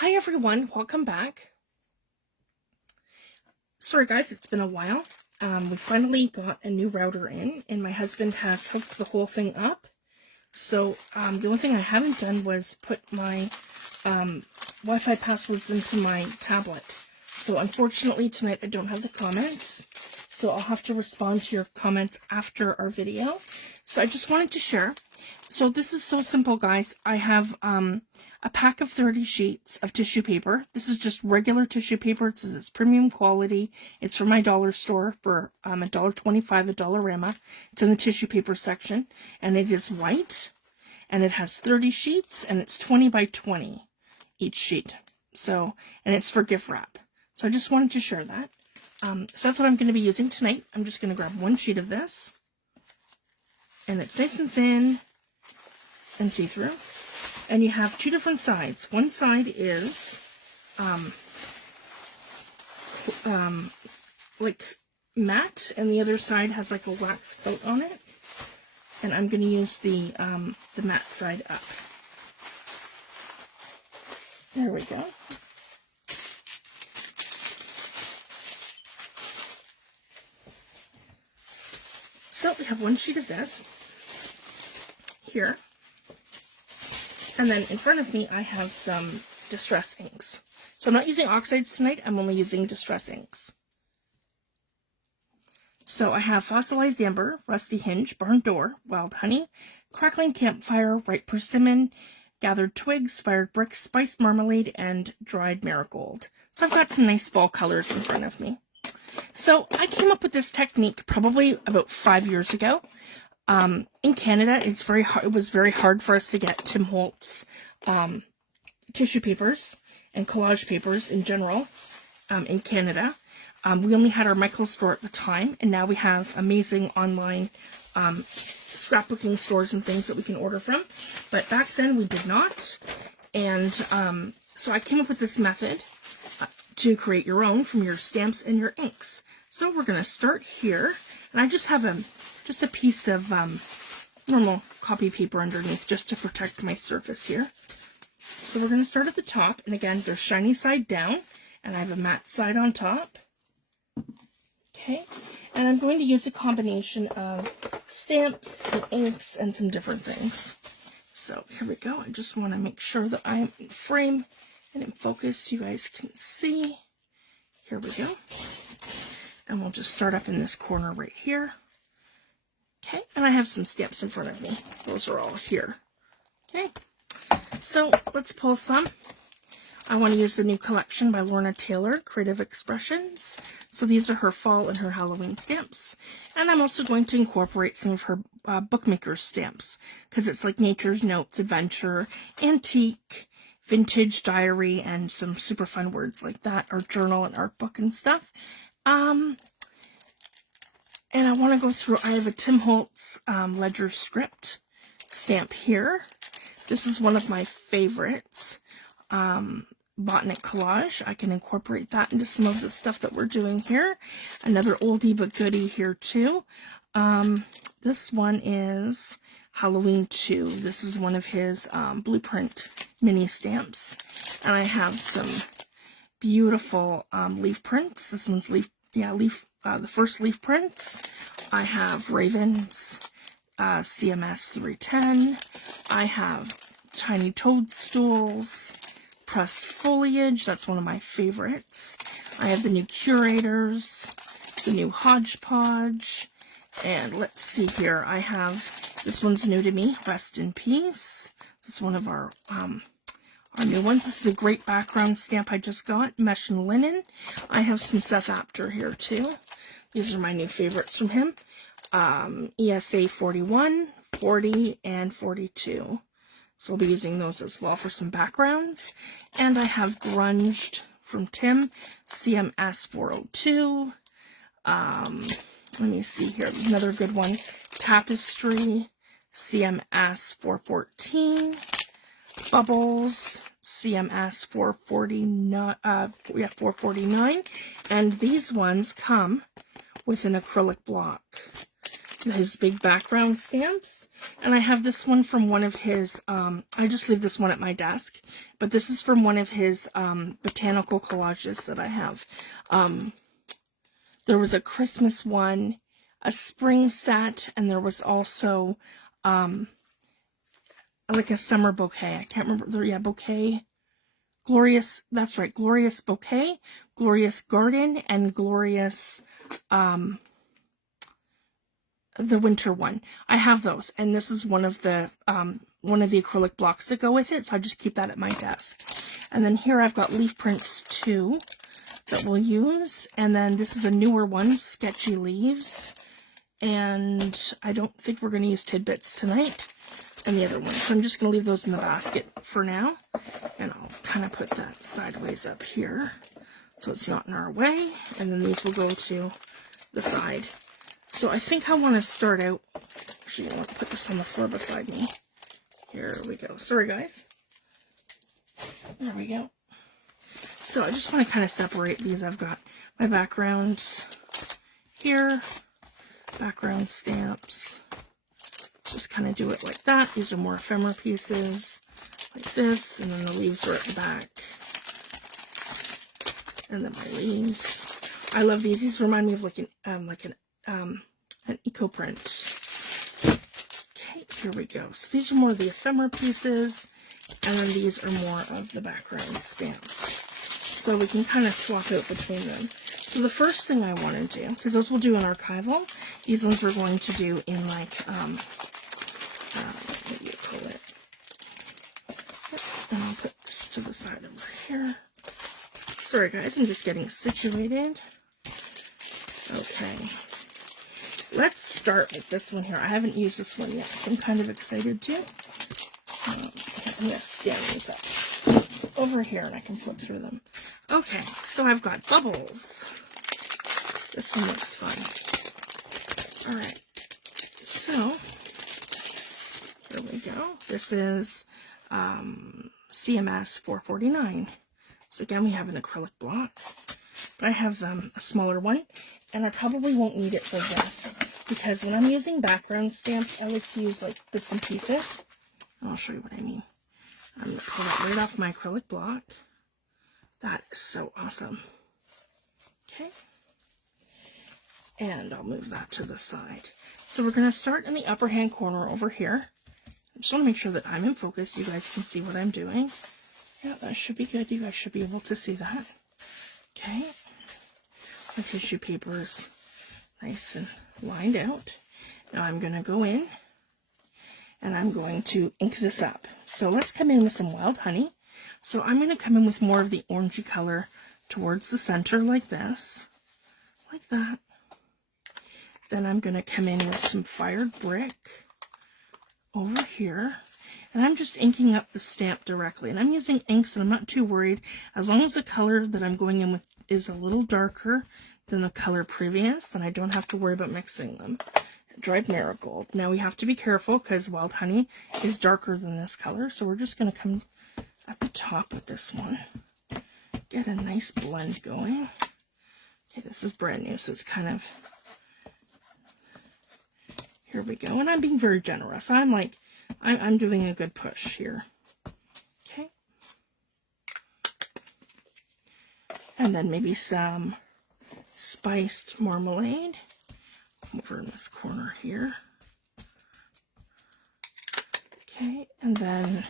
Hi everyone, welcome back. Sorry guys, it's been a while. We finally got a new router in and my husband has hooked the whole thing up. So the only thing I haven't done was put my Wi-Fi passwords into my tablet. So unfortunately tonight I don't have the comments. So I'll have to respond to your comments after our video. So I just wanted to share. So this is so simple guys. I have a pack of 30 sheets of tissue paper. This is just regular tissue paper. It says it's premium quality. It's from my dollar store for $1.25 at Dollarama. It's in the tissue paper section and it is white and it has 30 sheets and it's 20 by 20 each sheet. So, and it's for gift wrap. So I just wanted to share that. So that's what I'm going to be using tonight. I'm just going to grab one sheet of this and it's nice and thin and see-through. And you have two different sides. One side is like matte, and the other side has like a wax coat on it. And I'm going to use the matte side up. There we go. So we have one sheet of this here. And then in front of me, I have some Distress inks. So I'm not using oxides tonight. I'm only using Distress inks. So I have Fossilized Amber, Rusty Hinge, Barn Door, Wild Honey, Crackling Campfire, Ripe Persimmon, Gathered Twigs, Fired Bricks, Spiced Marmalade, and Dried Marigold. So I've got some nice fall colors in front of me. So I came up with this technique probably about 5 years ago. In Canada, it was very hard for us to get Tim Holtz tissue papers and collage papers in general in Canada. We only had our Michael store at the time, and now we have amazing online scrapbooking stores and things that we can order from. But back then we did not, and so I came up with this method to create your own from your stamps and your inks. So we're going to start here, and I just have a piece of normal copy paper underneath just to protect my surface here. So we're going to start at the top, and again, there's shiny side down, and I have a matte side on top. Okay, and I'm going to use a combination of stamps and inks and some different things. So here we go. I just want to make sure that I am in frame and in focus so you guys can see. Here we go. And we'll just start up in this corner right here. Okay, and I have some stamps in front of me. Those are all here. Okay, so let's pull some. I want to use the new collection by Lorna Taylor, Creative Expressions. So these are her fall and her Halloween stamps. And I'm also going to incorporate some of her bookmaker's stamps, because it's like Nature's Notes, Adventure, Antique, Vintage, Diary, and some super fun words like that, or journal and art book and stuff. And I want to go through, I have a Tim Holtz Ledger Script stamp here. This is one of my favorites. Botanic collage. I can incorporate that into some of the stuff that we're doing here. Another oldie but goodie here too. This one is Halloween 2. This is one of his blueprint mini stamps. And I have some beautiful leaf prints. This one's the first leaf prints. I have Ravens, CMS 310. I have tiny toadstools, pressed foliage. That's one of my favorites. I have the new Curators, the new Hodgepodge, and let's see here. I have, this one's new to me, Rest in Peace. This is one of our new ones. This is a great background stamp I just got, Mesh and Linen. I have some Seth Apter here too. These are my new favorites from him. ESA 41, 40, and 42. So I'll be using those as well for some backgrounds. And I have Grunged from Tim, CMS 402. Let me see here, another good one, Tapestry, CMS 414. Bubbles, CMS 449, and these ones come with an acrylic block. his big background stamps. And I have this one from one of his, I just leave this one at my desk, but this is from one of his botanical collages that I have. There was a Christmas one, a spring set, and there was also like a summer bouquet. I can't remember. Yeah, bouquet. Glorious, that's right, Glorious Bouquet, Glorious Garden, and Glorious, the winter one. I have those, and this is one of the acrylic blocks that go with it, so I just keep that at my desk. And then here I've got leaf prints too that we'll use, and then this is a newer one, Sketchy Leaves, and I don't think we're going to use Tidbits tonight. And the other one. So I'm just going to leave those in the basket for now. And I'll kind of put that sideways up here so it's not in our way. And then these will go to the side. So I think I want to start out... Actually, I want to put this on the floor beside me. Here we go. Sorry, guys. There we go. So I just want to kind of separate these. I've got my backgrounds here. Background stamps. Just kind of do it like that. These are more ephemera pieces, like this, and then the leaves are at the back. And then my leaves. I love these. These remind me of like an eco print. Okay, here we go. So these are more of the ephemera pieces, and then these are more of the background stamps. So we can kind of swap out between them. So the first thing I want to do, because those we'll do in archival, these ones we're going to do in like what do you call it? And I'll put this to the side over here. Sorry guys, I'm just getting situated. Okay. Let's start with this one here. I haven't used this one yet, so I'm kind of excited too. I'm going to stand these up over here and I can flip through them. Okay, so I've got bubbles. This one looks fun. Alright, so here we go. This is CMS 449. So again, we have an acrylic block. But I have a smaller one, and I probably won't need it for this, because when I'm using background stamps, I like to use like bits and pieces. And I'll show you what I mean. I'm going to pull that right off my acrylic block. That is so awesome. Okay. And I'll move that to the side. So we're going to start in the upper hand corner over here. I just want to make sure that I'm in focus. You guys can see what I'm doing. Yeah, that should be good. You guys should be able to see that. Okay. My tissue paper is nice and lined out. Now I'm going to go in and I'm going to ink this up. So let's come in with some Wild Honey. So I'm going to come in with more of the orangey color towards the center like this. Like that. Then I'm going to come in with some Fired Brick over here. And I'm just inking up the stamp directly. And I'm using inks and I'm not too worried. As long as the color that I'm going in with is a little darker than the color previous, then I don't have to worry about mixing them. Dried Marigold. Now we have to be careful because Wild Honey is darker than this color. So we're just going to come at the top with this one. Get a nice blend going. Okay, this is brand new, so it's kind of... Here we go. And I'm being very generous. I'm doing a good push here. Okay. And then maybe some spiced marmalade over in this corner here. Okay. And then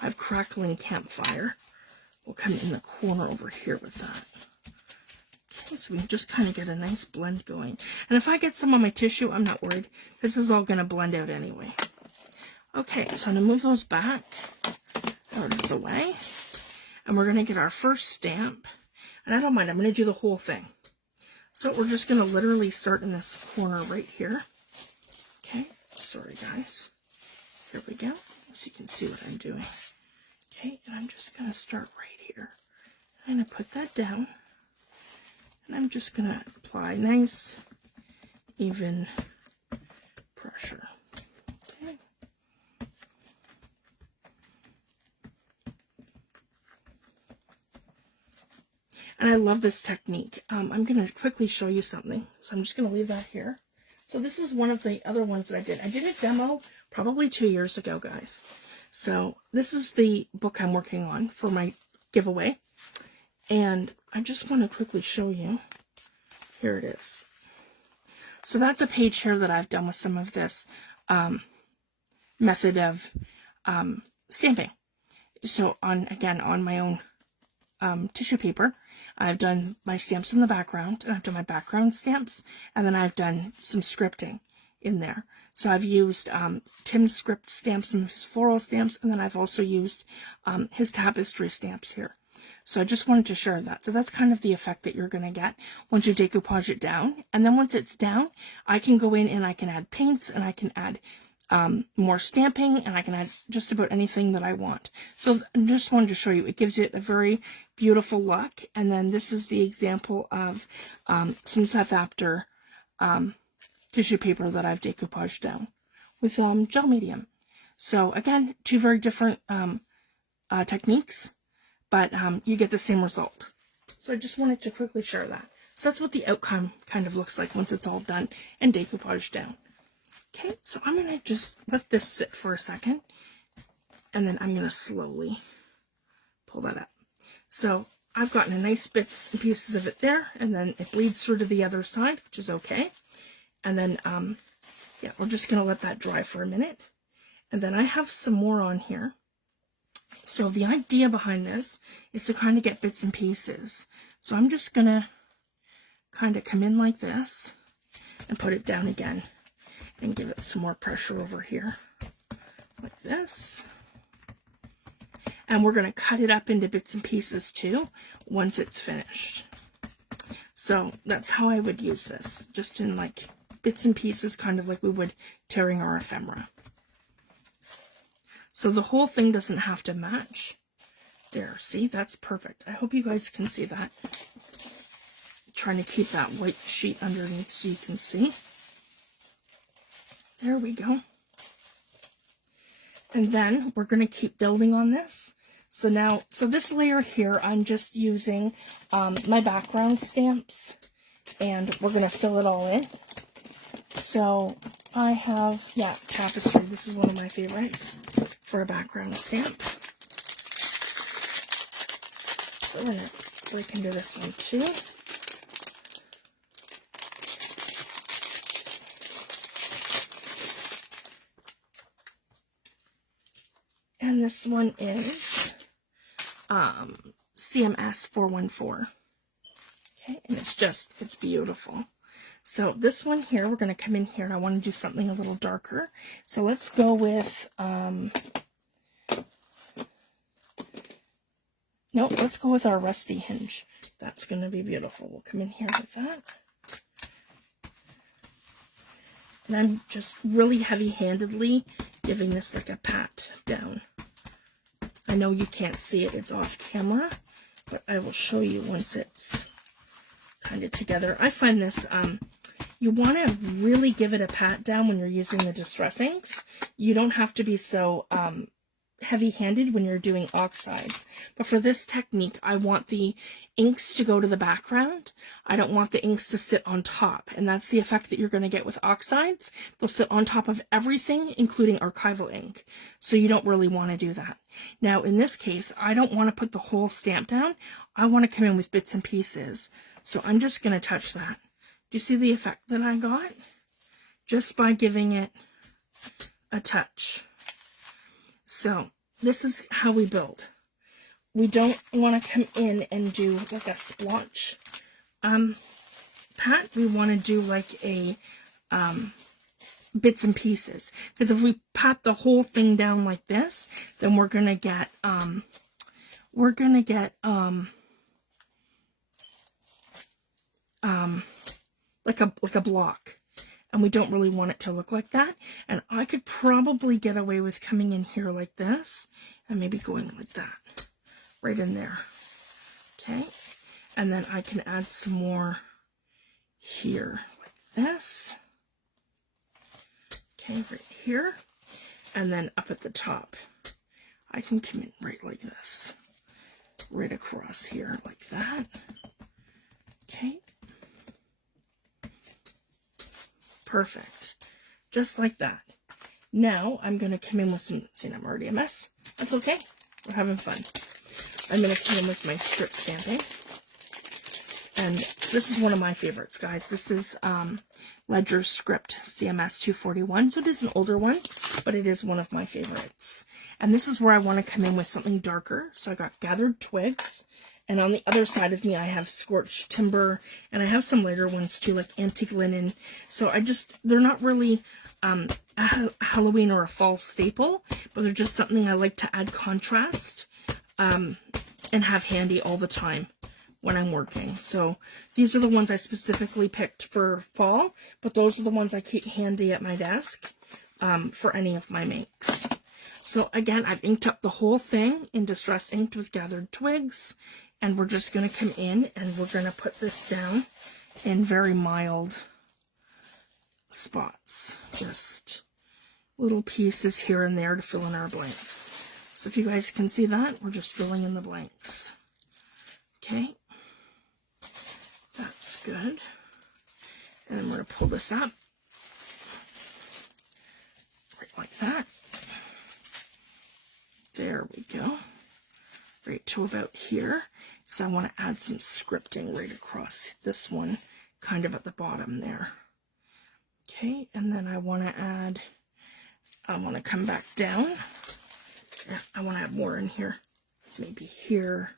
I have Crackling Campfire. We'll come in the corner over here with that. Okay, so we can just kind of get a nice blend going. And if I get some on my tissue, I'm not worried. This is all going to blend out anyway. Okay, so I'm going to move those back out of the way. And we're going to get our first stamp. And I don't mind, I'm going to do the whole thing. So we're just going to literally start in this corner right here. Okay, sorry guys. Here we go, so you can see what I'm doing. Okay, and I'm just going to start right here. I'm going to put that down. And I'm just going to apply nice, even pressure. Okay. And I love this technique. I'm going to quickly show you something. So I'm just going to leave that here. So this is one of the other ones that I did. I did a demo probably 2 years ago, guys. So this is the book I'm working on for my giveaway. And I just want to quickly show you. Here it is. So that's a page here that I've done with some of this method of stamping. So again, on my own tissue paper, I've done my stamps in the background, and I've done my background stamps, and then I've done some scripting in there. So I've used Tim's script stamps and his floral stamps, and then I've also used his tapestry stamps here. So I just wanted to share that. So that's kind of the effect that you're going to get once you decoupage it down. And then once it's down, I can go in and I can add paints, and I can add more stamping, and I can add just about anything that I want. So I just wanted to show you, it gives it a very beautiful look. And then this is the example of some Seth Apter tissue paper that I've decoupaged down with gel medium. So again, two very different techniques, but you get the same result. So I just wanted to quickly share that. So that's what the outcome kind of looks like once it's all done and decoupaged down. Okay, so I'm going to just let this sit for a second, and then I'm going to slowly pull that up. So I've gotten a nice bits and pieces of it there, and then it bleeds through to the other side, which is okay. And then, yeah, we're just going to let that dry for a minute. And then I have some more on here. So the idea behind this is to kind of get bits and pieces. So I'm just going to kind of come in like this and put it down again. And give it some more pressure over here, like this. And we're going to cut it up into bits and pieces too, once it's finished. So that's how I would use this, just in like bits and pieces, kind of like we would tearing our ephemera. So the whole thing doesn't have to match. There, see, that's perfect. I hope you guys can see that. I'm trying to keep that white sheet underneath so you can see. There we go. And then we're going to keep building on this. So now, so this layer here, I'm just using my background stamps, and we're going to fill it all in. So I have, yeah, tapestry. This is one of my favorites for a background stamp. So we're going to break into this one too. And this one is CMS 414. Okay, and it's beautiful. So this one here, we're going to come in here, and I want to do something a little darker. So let's go with, let's go with our rusty hinge. That's going to be beautiful. We'll come in here with that. And I'm just really heavy-handedly giving this like a pat down. I know you can't see it, it's off camera, but I will show you once it's kind of together. I find this, you want to really give it a pat down when you're using the distress inks. You don't have to be so heavy-handed when you're doing oxides. But for this technique, I want the inks to go to the background. I don't want the inks to sit on top. And that's the effect that you're going to get with oxides. They'll sit on top of everything, including archival ink. So you don't really want to do that. Now, in this case, I don't want to put the whole stamp down. I want to come in with bits and pieces. So I'm just going to touch that. Do you see the effect that I got? Just by giving it a touch. So this is how we build. We don't want to come in and do like a splotch pat. We want to do like a bits and pieces. Because if we pat the whole thing down like this, then we're gonna get like a block. And we don't really want it to look like that. And I could probably get away with coming in here like this and maybe going like that right in there. Okay. And then I can add some more here like this. Okay, right here. And then up at the top, I can come in right like this. Right across here like that. Okay. Perfect. Just like that. Now I'm going to come in with some, see, I'm already a mess. That's okay. We're having fun. I'm going to come in with my strip stamping. And this is one of my favorites, guys. This is Ledger's Script CMS 241. So it is an older one, but it is one of my favorites. And this is where I want to come in with something darker. So I got Gathered Twigs. And on the other side of me, I have Scorched Timber. And I have some lighter ones too, like Antique Linen. So they're not really a Halloween or a fall staple, but they're just something I like to add contrast and have handy all the time when I'm working. So these are the ones I specifically picked for fall, but those are the ones I keep handy at my desk for any of my makes. So again, I've inked up the whole thing in Distress Inked with Gathered Twigs, and we're just going to come in and we're going to put this down in very mild spots, just little pieces here and there to fill in our blanks. So if you guys can see that, we're just filling in the blanks. Okay. That's good. And then we're going to pull this up. Right like that. There we go. Right to about here. Because I want to add some scripting right across this one, kind of at the bottom there. Okay, and then I want to come back down. Yeah, I want to add more in here. Maybe here,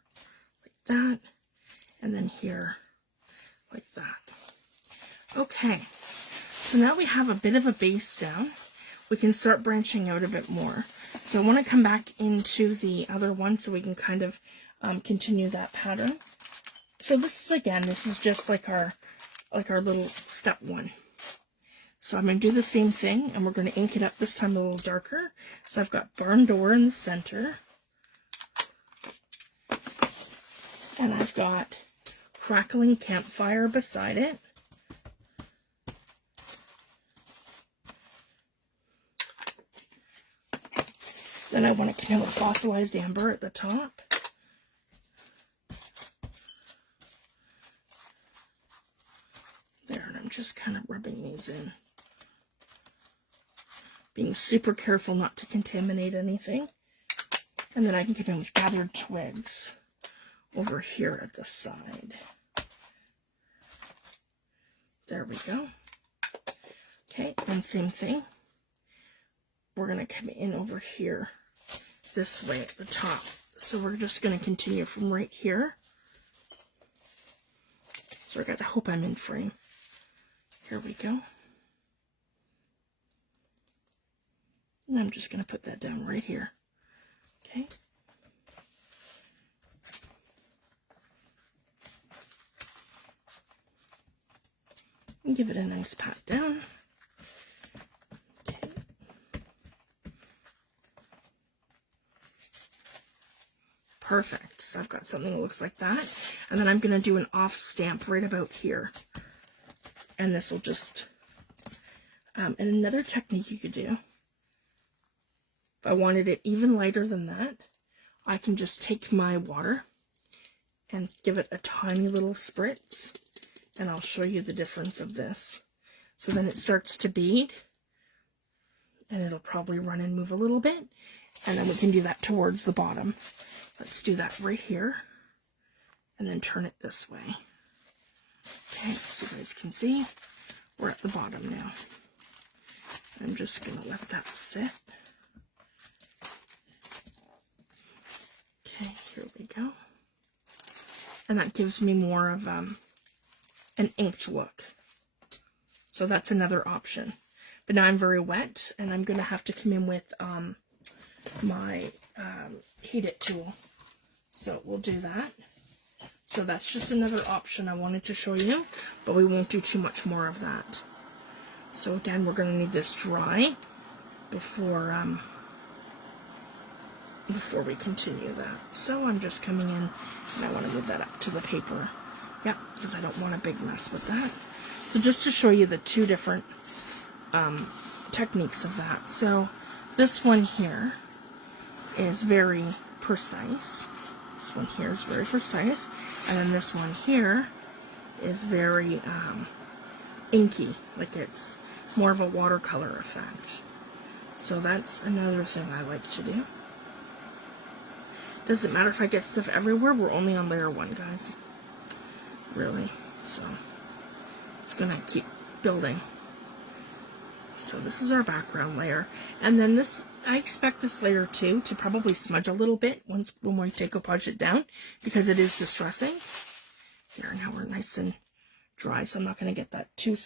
like that. And then here, like that. Okay, so now we have a bit of a base down. We can start branching out a bit more. So I want to come back into the other one so we can kind of continue that pattern. So this is just like our little step one. So I'm going to do the same thing, and we're going to ink it up this time a little darker. So I've got Barn Door in the center. And I've got Crackling Campfire beside it. Then I want to come in with Fossilized Amber at the top. There, and I'm just kind of rubbing these in. Being super careful not to contaminate anything. And then I can come in with Gathered Twigs over here at the side. There we go. Okay, and same thing. We're going to come in over here this way at the top. So we're just going to continue from right here. Sorry guys, I hope I'm in frame. Here we go. And I'm just going to put that down right here. Okay. And give it a nice pat down. Okay. Perfect. So I've got something that looks like that. And then I'm going to do an off stamp right about here. And this will just, and another technique you could do, if I wanted it even lighter than that, I can just take my water and give it a tiny little spritz, and I'll show you the difference of this. So then it starts to bead, and it'll probably run and move a little bit, and then we can do that towards the bottom. Let's do that right here, and then turn it this way. Okay, so you guys can see, we're at the bottom now. I'm just going to let that sit. Okay, here we go. And that gives me more of an inked look. So that's another option. But now I'm very wet, and I'm going to have to come in with my Heat It tool. So we'll do that. So that's just another option I wanted to show you, but we won't do too much more of that. So again, we're going to need this dry before we continue that. So I'm just coming in, and I want to move that up to the paper. Yep, because I don't want a big mess with that. So just to show you the two different techniques of that. So this one here is very precise. This one here is very precise, and then this one here is very inky, like it's more of a watercolor effect. So that's another thing I like to do. Doesn't matter if I get stuff everywhere, we're only on layer 1, guys. Really. So it's gonna keep building. So this is our background layer. And then this, I expect this layer 2 to probably smudge a little bit when we decoupage it down, because it is distressing. Here, now we're nice and dry, so I'm not going to get that too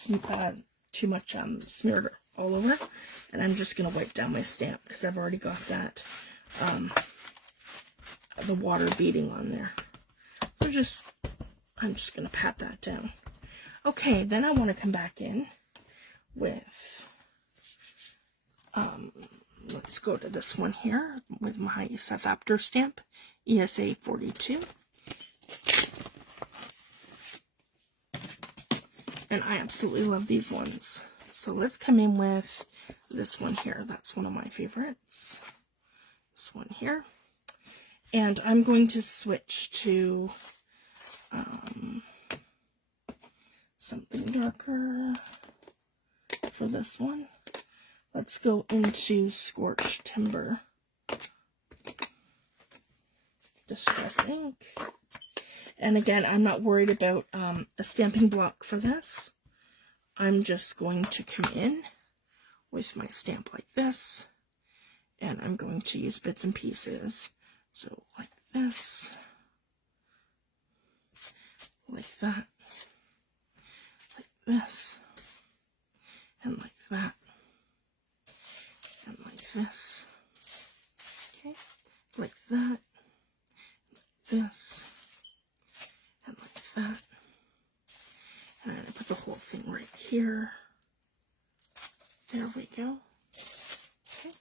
much smeared all over. And I'm just going to wipe down my stamp, because I've already got that, the water beading on there. So I'm just going to pat that down. Okay, then I want to come back in with, let's go to this one here with my Seth Apter stamp, ESA 42. And I absolutely love these ones. So let's come in with this one here. That's one of my favorites. This one here. And I'm going to switch to something darker for this one. Let's go into Scorched Timber. Distress ink. And again, I'm not worried about a stamping block for this. I'm just going to come in with my stamp like this, and I'm going to use bits and pieces. So like this, like that, like this, and like that, and like this, okay, like that, like this, and like that. And I'm going to put the whole thing right here. There we go. Okay.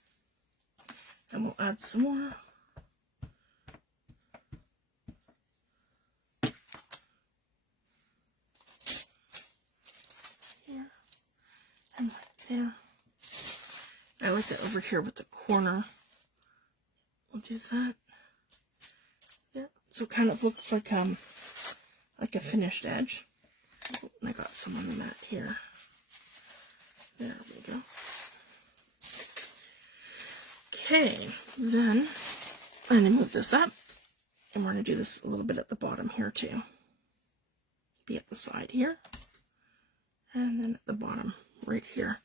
And we'll add some more. Here. And right there. I like that over here with the corner. We'll do that. Yeah. So it kind of looks like a finished edge. Oh, and I got some on the mat here. There we go. Okay, then I'm going to move this up, and we're going to do this a little bit at the bottom here too. Be at the side here, and then at the bottom right here.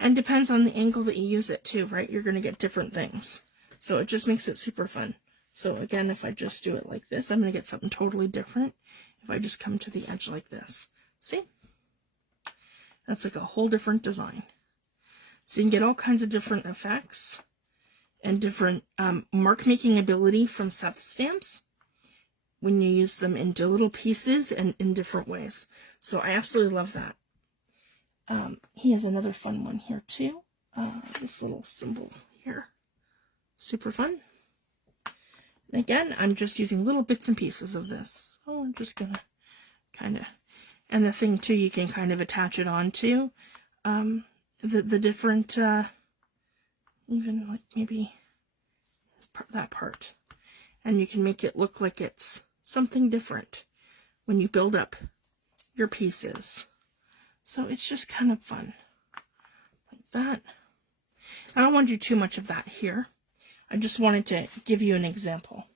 And depends on the angle that you use it too, right? You're going to get different things. So it just makes it super fun. So again, if I just do it like this, I'm going to get something totally different if I just come to the edge like this. See? That's like a whole different design. So you can get all kinds of different effects and different mark making ability from Seth stamps when you use them into little pieces and in different ways. So I absolutely love that. He has another fun one here too. This little symbol here. Super fun. And again, I'm just using little bits and pieces of this. So I'm just gonna kind of, and the thing too, you can kind of attach it onto the different, even like maybe that part. And you can make it look like it's something different when you build up your pieces. So it's just kind of fun. Like that. I don't want to do too much of that here. I just wanted to give you an example.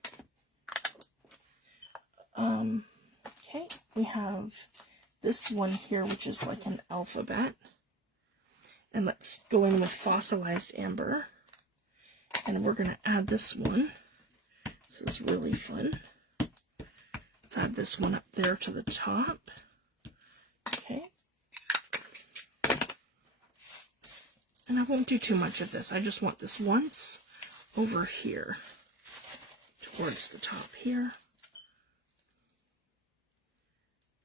Okay, we have this one here, which is like an alphabet. And let's go in with fossilized amber. And we're going to add this one. This is really fun. Let's add this one up there to the top. Okay. And I won't do too much of this. I just want this once over here towards the top here.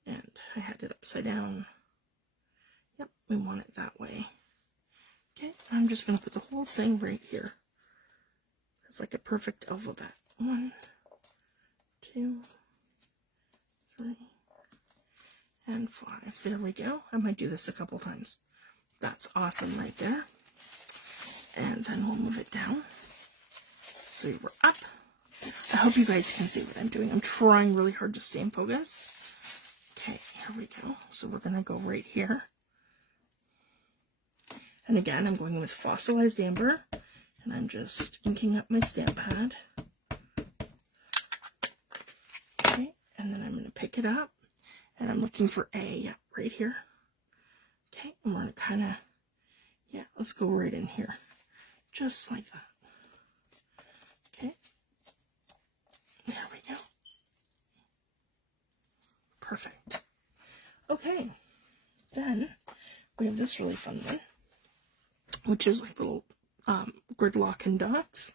And I had it upside down. Yep, we want it that way. Okay, I'm just going to put the whole thing right here. It's like a perfect alphabet. 1, 2, 3, and 5. There we go. I might do this a couple times. That's awesome right there. And then we'll move it down. So we're up. I hope you guys can see what I'm doing. I'm trying really hard to stay in focus. Okay, here we go. So we're going to go right here. And again, I'm going with fossilized amber, and I'm just inking up my stamp pad. Okay, and then I'm going to pick it up, and I'm looking for A right here. Okay, and we're going to kind of, yeah, let's go right in here, just like that. Okay, there we go. Perfect. Okay, then we have this really fun one, which is like little gridlock and dots.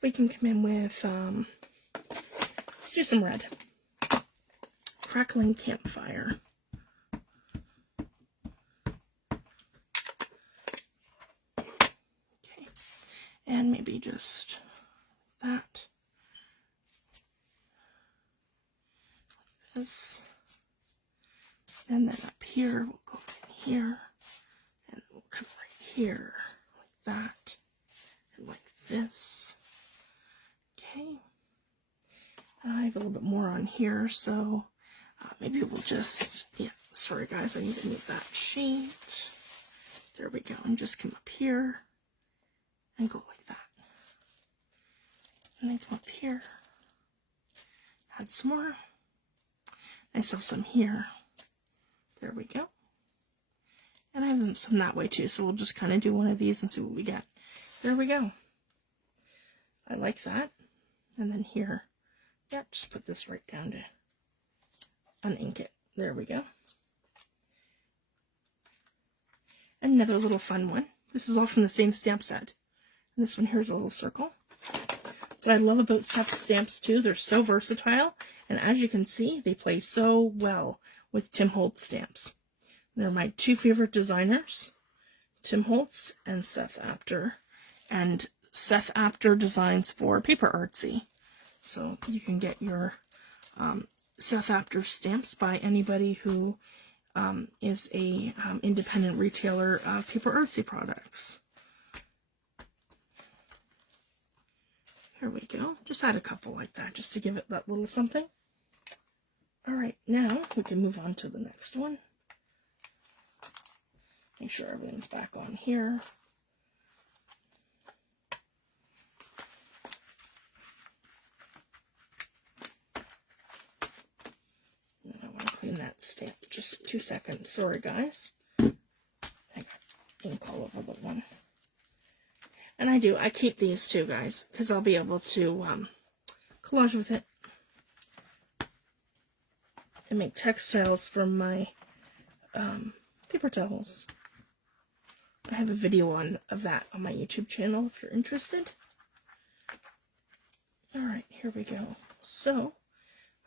We can come in with, let's do some red. Crackling campfire. Okay, and maybe just that. Like this. And then up here, we'll go in here, and we'll come right here, like that, and like this. Okay. I have a little bit more on here, so maybe we'll just, yeah, sorry guys, I need to move that sheet. There we go, and just come up here, and go like that. And then come up here, add some more. I still have some here. There we go. And I have some that way too, so we'll just kind of do one of these and see what we get. There we go. I like that. And then here, yeah, just put this right down to unink it. There we go. Another little fun one. This is all from the same stamp set. And this one here is a little circle. So what I love about Seth stamps too, they're so versatile. And as you can see, they play so well with Tim Holtz stamps. They're my two favorite designers, Tim Holtz and Seth Apter. And Seth Apter designs for Paper Artsy. So you can get your Seth Apter stamps by anybody who is a independent retailer of Paper Artsy products. Here we go. Just add a couple like that just to give it that little something. Alright, now we can move on to the next one. Make sure everything's back on here. And I want to clean that stamp. Just 2 seconds. Sorry, guys. I got ink all over the one. And I keep these too, guys, because I'll be able to collage with it. And make textiles from my paper towels. I have a video of that on my YouTube channel if you're interested. Alright, here we go. So,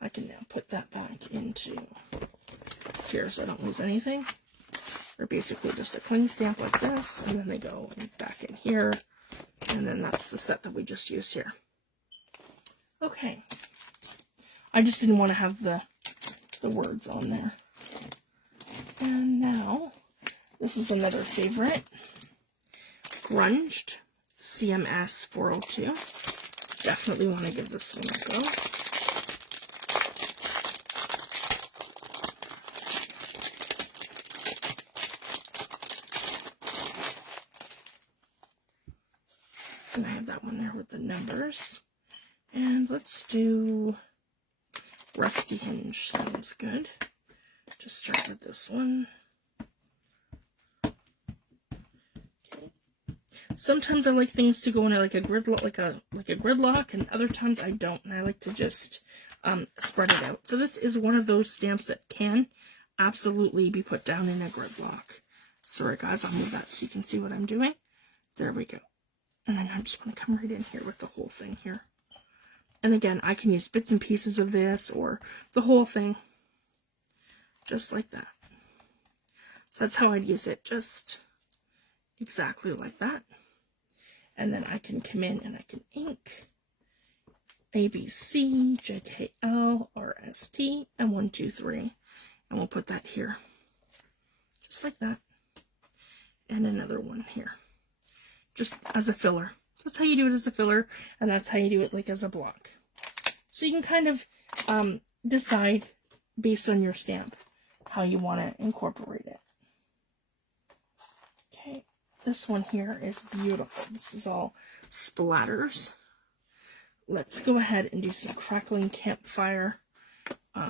I can now put that back into here so I don't lose anything. They're basically just a cling stamp like this, and then they go back in here, and then that's the set that we just used here. Okay. I just didn't want to have the words on there. And now, this is another favorite. Grunged CMS 402. Definitely want to give this one a go. And I have that one there with the numbers. And let's do Rusty Hinge. Sounds good. Just start with this one. Okay. Sometimes I like things to go in like a gridlock, like a gridlock, and other times I don't, and I like to just spread it out. So this is one of those stamps that can absolutely be put down in a gridlock. Sorry guys, I'll move that so you can see what I'm doing. There we go. And then I just want to come right in here with the whole thing here. And again, I can use bits and pieces of this or the whole thing. Just like that. So that's how I'd use it, just exactly like that. And then I can come in and I can ink ABC, JKL, RST, and 1, 2, 3. And we'll put that here. Just like that. And another one here. Just as a filler. So that's how you do it as a filler, and that's how you do it like as a block. So you can kind of decide based on your stamp how you want to incorporate it. this one here is beautiful. This is all splatters. Let's go ahead and do some crackling campfire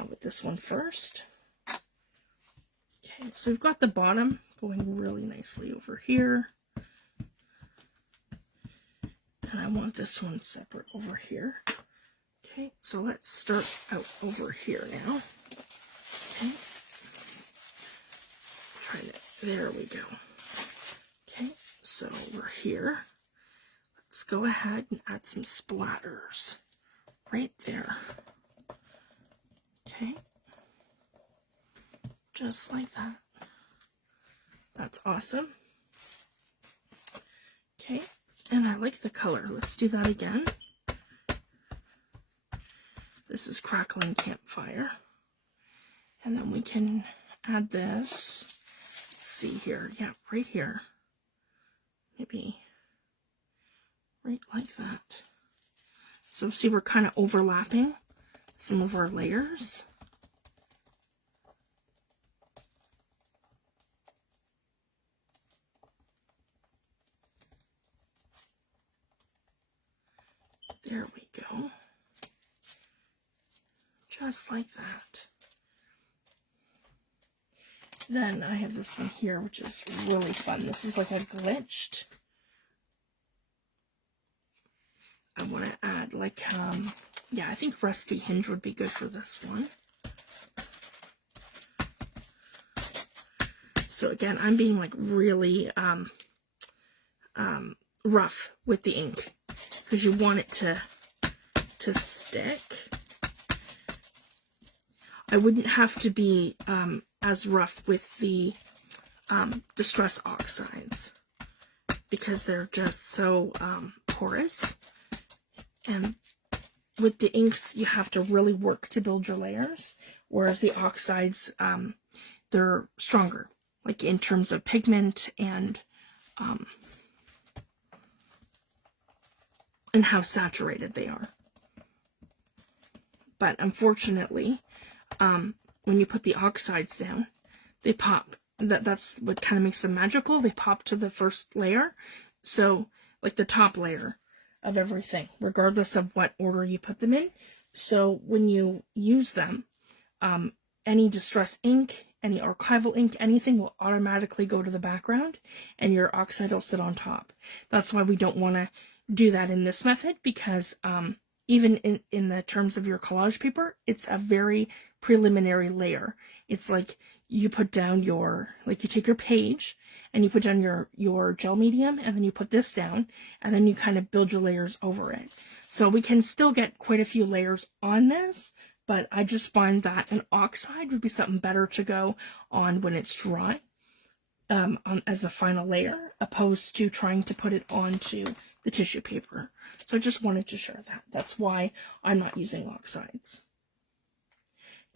with this one first. Okay, so we've got the bottom going really nicely over here. And I want this one separate over here. Okay, so let's start out over here now. Okay. Try it. There we go. Okay, so we're here. Let's go ahead and add some splatters right there. Okay. Just like that. That's awesome. Okay, and I like the color. Let's do that again. This is crackling campfire. And then we can add this. Let's see here. Yeah, right here. Maybe right like that. So see, we're kind of overlapping some of our layers. There we go. Just like that. Then I have this one here, which is really fun. This is like a glitched. I want to add like, yeah, I think rusty hinge would be good for this one. So again, I'm being like really rough with the ink because you want it to stick. I wouldn't have to be as rough with the distress oxides because they're just so porous. And with the inks, you have to really work to build your layers, whereas the oxides, they're stronger, like in terms of pigment and how saturated they are. But unfortunately, when you put the oxides down, they pop. That's what kind of makes them magical. They pop to the first layer. So, like the top layer of everything, regardless of what order you put them in. So when you use them, any distress ink, any archival ink, anything will automatically go to the background and your oxide will sit on top. That's why we don't want to do that in this method, because even in the terms of your collage paper, it's a very preliminary layer. It's like you put down your, like you take your page and you put down your gel medium, and then you put this down, and then you kind of build your layers over it. So we can still get quite a few layers on this, but I just find that an oxide would be something better to go on when it's dry as a final layer, opposed to trying to put it onto the tissue paper. So I just wanted to share that. That's why I'm not using oxides.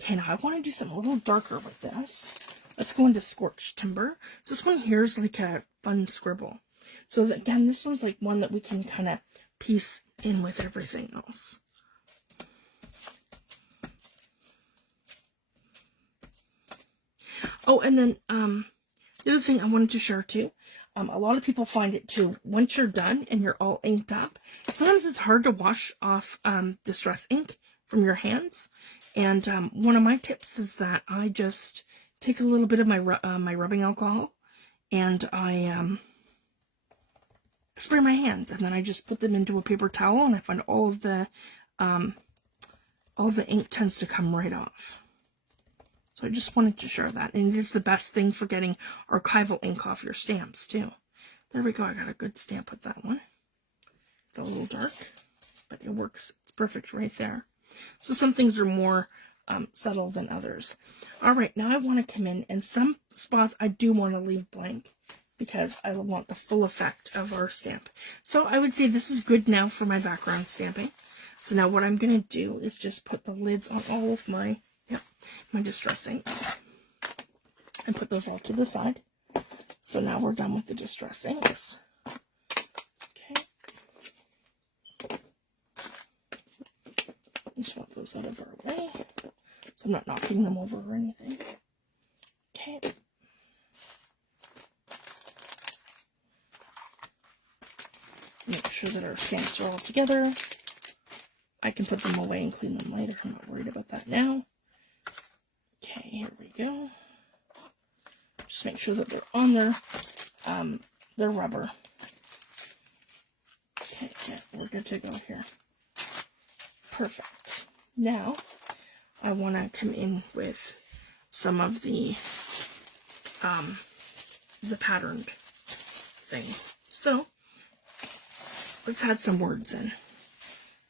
Okay, now I want to do something a little darker with this. Let's go into Scorched Timber. So this one here is like a fun scribble. So that, again, this one's like one that we can kind of piece in with everything else. Oh, and then the other thing I wanted to share too, a lot of people find it too, once you're done and you're all inked up, sometimes it's hard to wash off distress ink from your hands. And one of my tips is that I just take a little bit of my my rubbing alcohol and I spray my hands, and then I just put them into a paper towel, and I find all the ink tends to come right off. So I just wanted to share that. And it is the best thing for getting archival ink off your stamps too. There we go. I got a good stamp with that one. It's a little dark, but it works. It's perfect right there. So some things are more subtle than others. All right, now I want to come in, and some spots I do want to leave blank because I want the full effect of our stamp. So I would say this is good now for my background stamping. So now what I'm going to do is just put the lids on all of my distress inks and put those all to the side. So now we're done with the distress inks. Okay. Just want those out of our way so I'm not knocking them over or anything. Okay. sure that our stamps are all together. I can put them away and clean them later. I'm not worried about that now. Okay, here we go. Just make sure that they're on their rubber. Okay, yeah, we're good to go here. Perfect. Now, I want to come in with some of the patterned things. So, let's add some words in.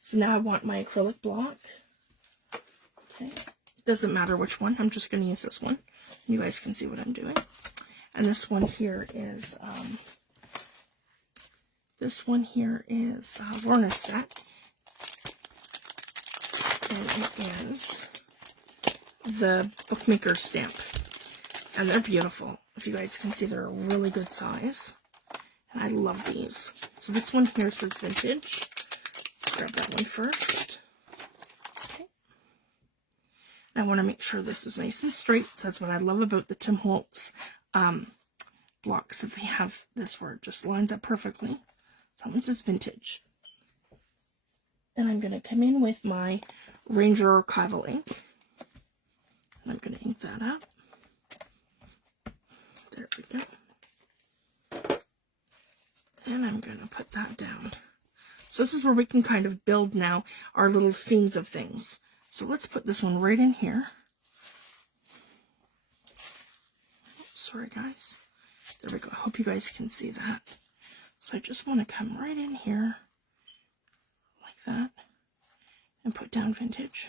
So now I want my acrylic block. Okay, doesn't matter which one. I'm just going to use this one. You guys can see what I'm doing. And this one here is Lorna's set. And it is the bookmaker stamp. And they're beautiful. If you guys can see, they're a really good size. And I love these. So this one here says vintage. Let's grab that one first. Okay. I want to make sure this is nice and straight. So that's what I love about the Tim Holtz blocks, that they have this where it just lines up perfectly. So that one says vintage. And I'm going to come in with my Ranger Archival ink. And I'm going to ink that up. There we go. And I'm going to put that down. So this is where we can kind of build now our little scenes of things. So let's put this one right in here. Sorry guys. There we go. I hope you guys can see that. So I just want to come right in here like that and put down vintage.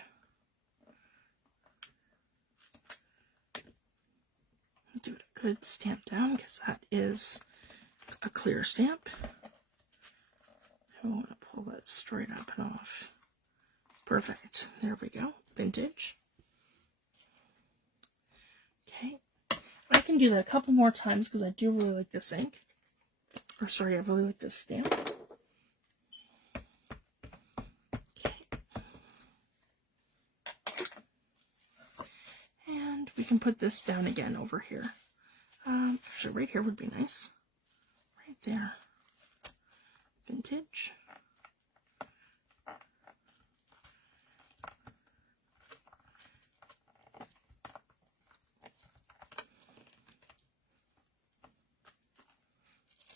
Do it a good stamp down because that is a clear stamp. I want to pull that straight up and off. Perfect. There we go. Vintage. Okay. I can do that a couple more times because I do really like this ink. Or sorry, I really like this stamp. Okay. And we can put this down again over here. Actually, right here would be nice. Right there. Vintage.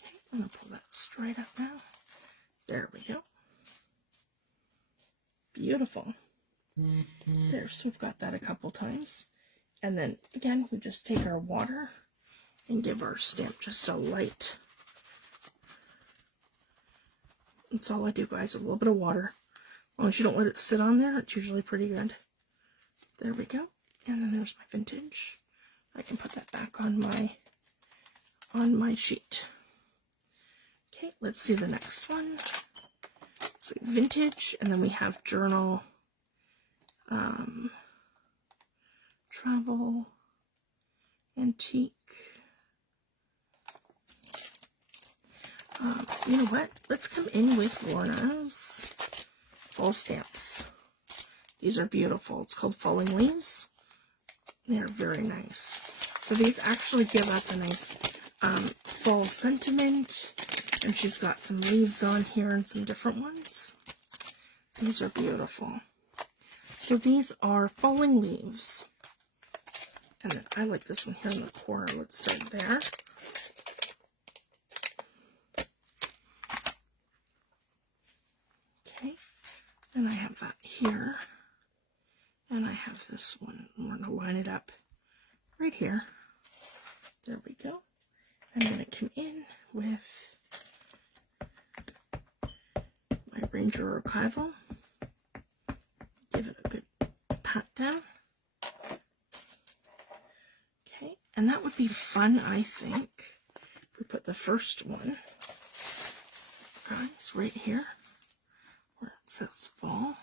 Okay, I'm going to pull that straight up now. There we go. Beautiful. There, so we've got that a couple times. And then, again, we just take our water and give our stamp just a light. That's all I do, guys, a little bit of water. As long as you don't let it sit on there, it's usually pretty good. There we go. And then there's my vintage. I can put that back on my sheet. Okay, let's see the next one. So vintage, and then we have journal, travel, antique. You know what? Let's come in with Lorna's fall stamps. These are beautiful. It's called Falling Leaves. They're very nice. So these actually give us a nice fall sentiment. And she's got some leaves on here and some different ones. These are beautiful. So these are Falling Leaves. And then I like this one here in the corner. Let's start there. Okay. And I have that here. And I have this one. I'm going to line it up right here. There we go. I'm going to come in with my Ranger Archival. Give it a good pat down. Okay, and that would be fun, I think. If we put the first one, guys, right here, where it says fall.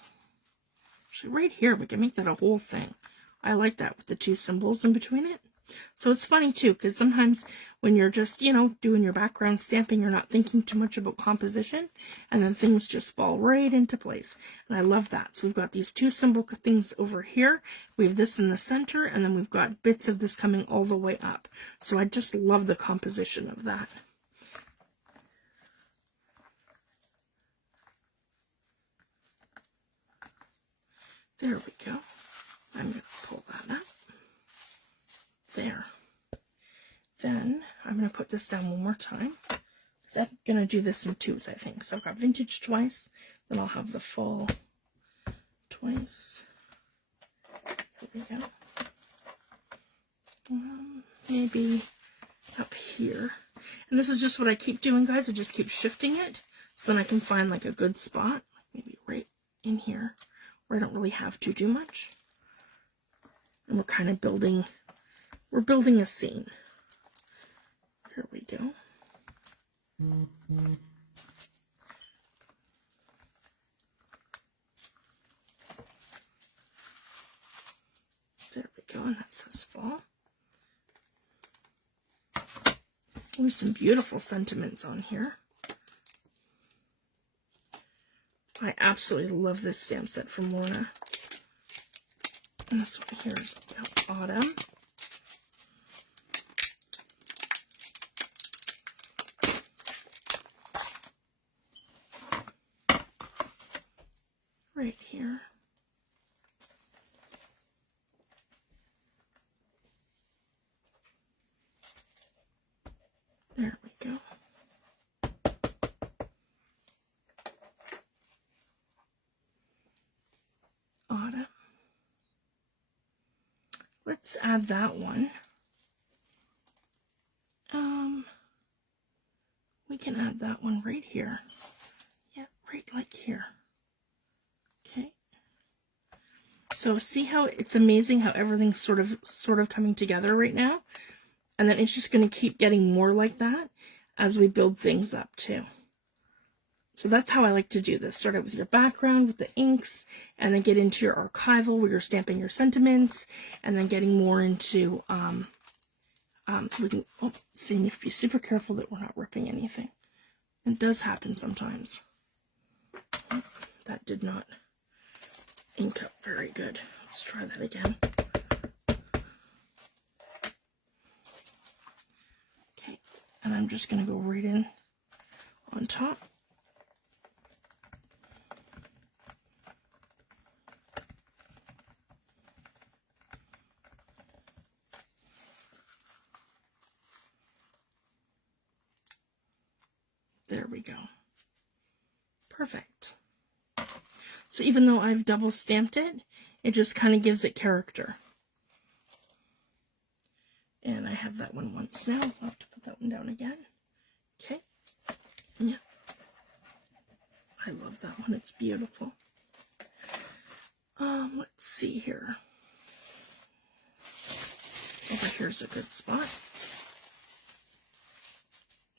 Actually, right here, we can make that a whole thing. I like that with the two symbols in between it. So it's funny too, because sometimes when you're just, you know, doing your background stamping, you're not thinking too much about composition, and then things just fall right into place. And I love that. So we've got these two symbol things over here. We have this in the center, and then we've got bits of this coming all the way up. So I just love the composition of that. There we go. I'm going to pull that up. There. Then I'm going to put this down one more time. I'm going to do this in twos, I think. So I've got vintage twice, then I'll have the full twice. Here we go. Maybe up here. And this is just what I keep doing, guys. I just keep shifting it so then I can find like a good spot. Maybe right in here where I don't really have to do much. And we're kind of building a scene. Here we go. There we go, and that says fall. There's some beautiful sentiments on here. I absolutely love this stamp set from Lorna. And this one here is about autumn. Right here. There we go. Autumn. Let's add that one. We can add that one right here. Yeah, right like here. Okay. So see how it's amazing how everything's sort of coming together right now? And then it's just going to keep getting more like that as we build things up too. So that's how I like to do this. Start out with your background, with the inks, and then get into your archival where you're stamping your sentiments, and then getting more into, we can, see, you have to be super careful that we're not ripping anything. It does happen sometimes. That did not ink up very good. Let's try that again. Okay, and I'm just going to go right in on top. There we go. Perfect. So even though I've double stamped it, it just kind of gives it character. And I have that one once now. I'll have to put that one down again. Okay. Yeah. I love that one. It's beautiful. Let's see here. Over here's a good spot.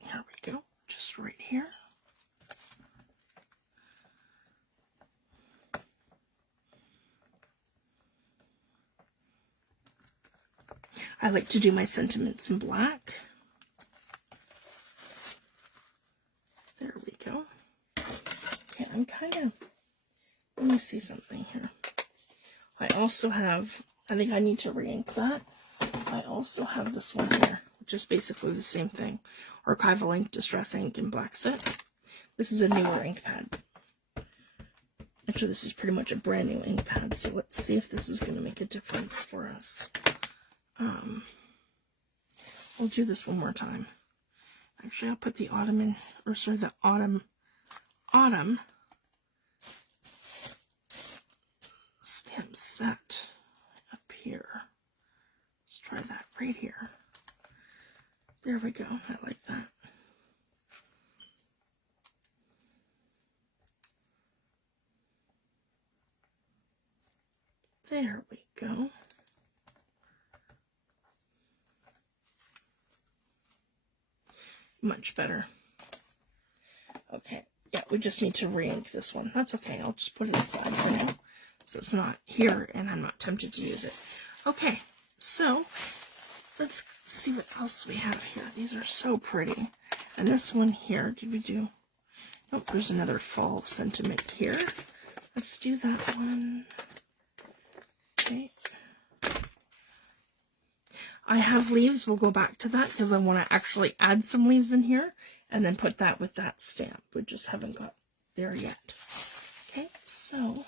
There we go. Just right here. I like to do my sentiments in black. There we go. Okay, I'm kind of, let me see something here. I also have, I think I need to re-ink that. I also have this one here, which is basically the same thing. Archival ink, distress ink, and black soot. This is a newer ink pad. Actually, this is pretty much a brand new ink pad, so let's see if this is going to make a difference for us. We'll do this one more time. Actually, I'll put the autumn in, or sorry, the autumn stamp set up here. Let's try that right here. There we go. I like that. There we go. Much better. Okay. Yeah, we just need to re-ink this one. That's okay. I'll just put it aside for now, so it's not here and I'm not tempted to use it. Okay, so let's see what else we have here. These are so pretty. And this one here, did we do? Nope, there's another fall sentiment here. Let's do that one. Okay. I have leaves. We'll go back to that because I want to actually add some leaves in here and then put that with that stamp. We just haven't got there yet. Okay, so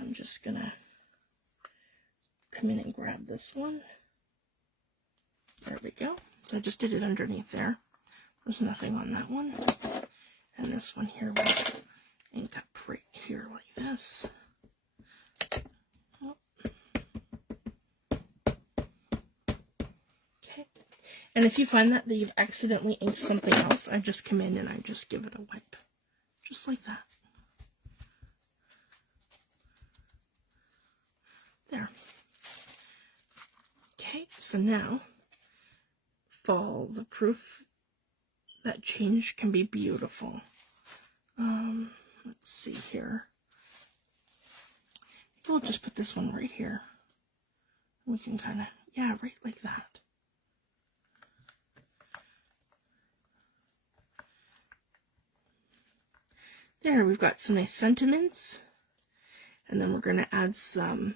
I'm just gonna come in and grab this one. There we go. So I just did it underneath there. There's nothing on that one. And this one here will ink up right here like this. Oh. Okay. And if you find that you've accidentally inked something else, I just come in and I just give it a wipe. Just like that. There. Okay, so now, fall the proof. That change can be beautiful. Let's see here. Maybe we'll just put this one right here. We can kind of, yeah, right like that. There, we've got some nice sentiments. And then we're going to add some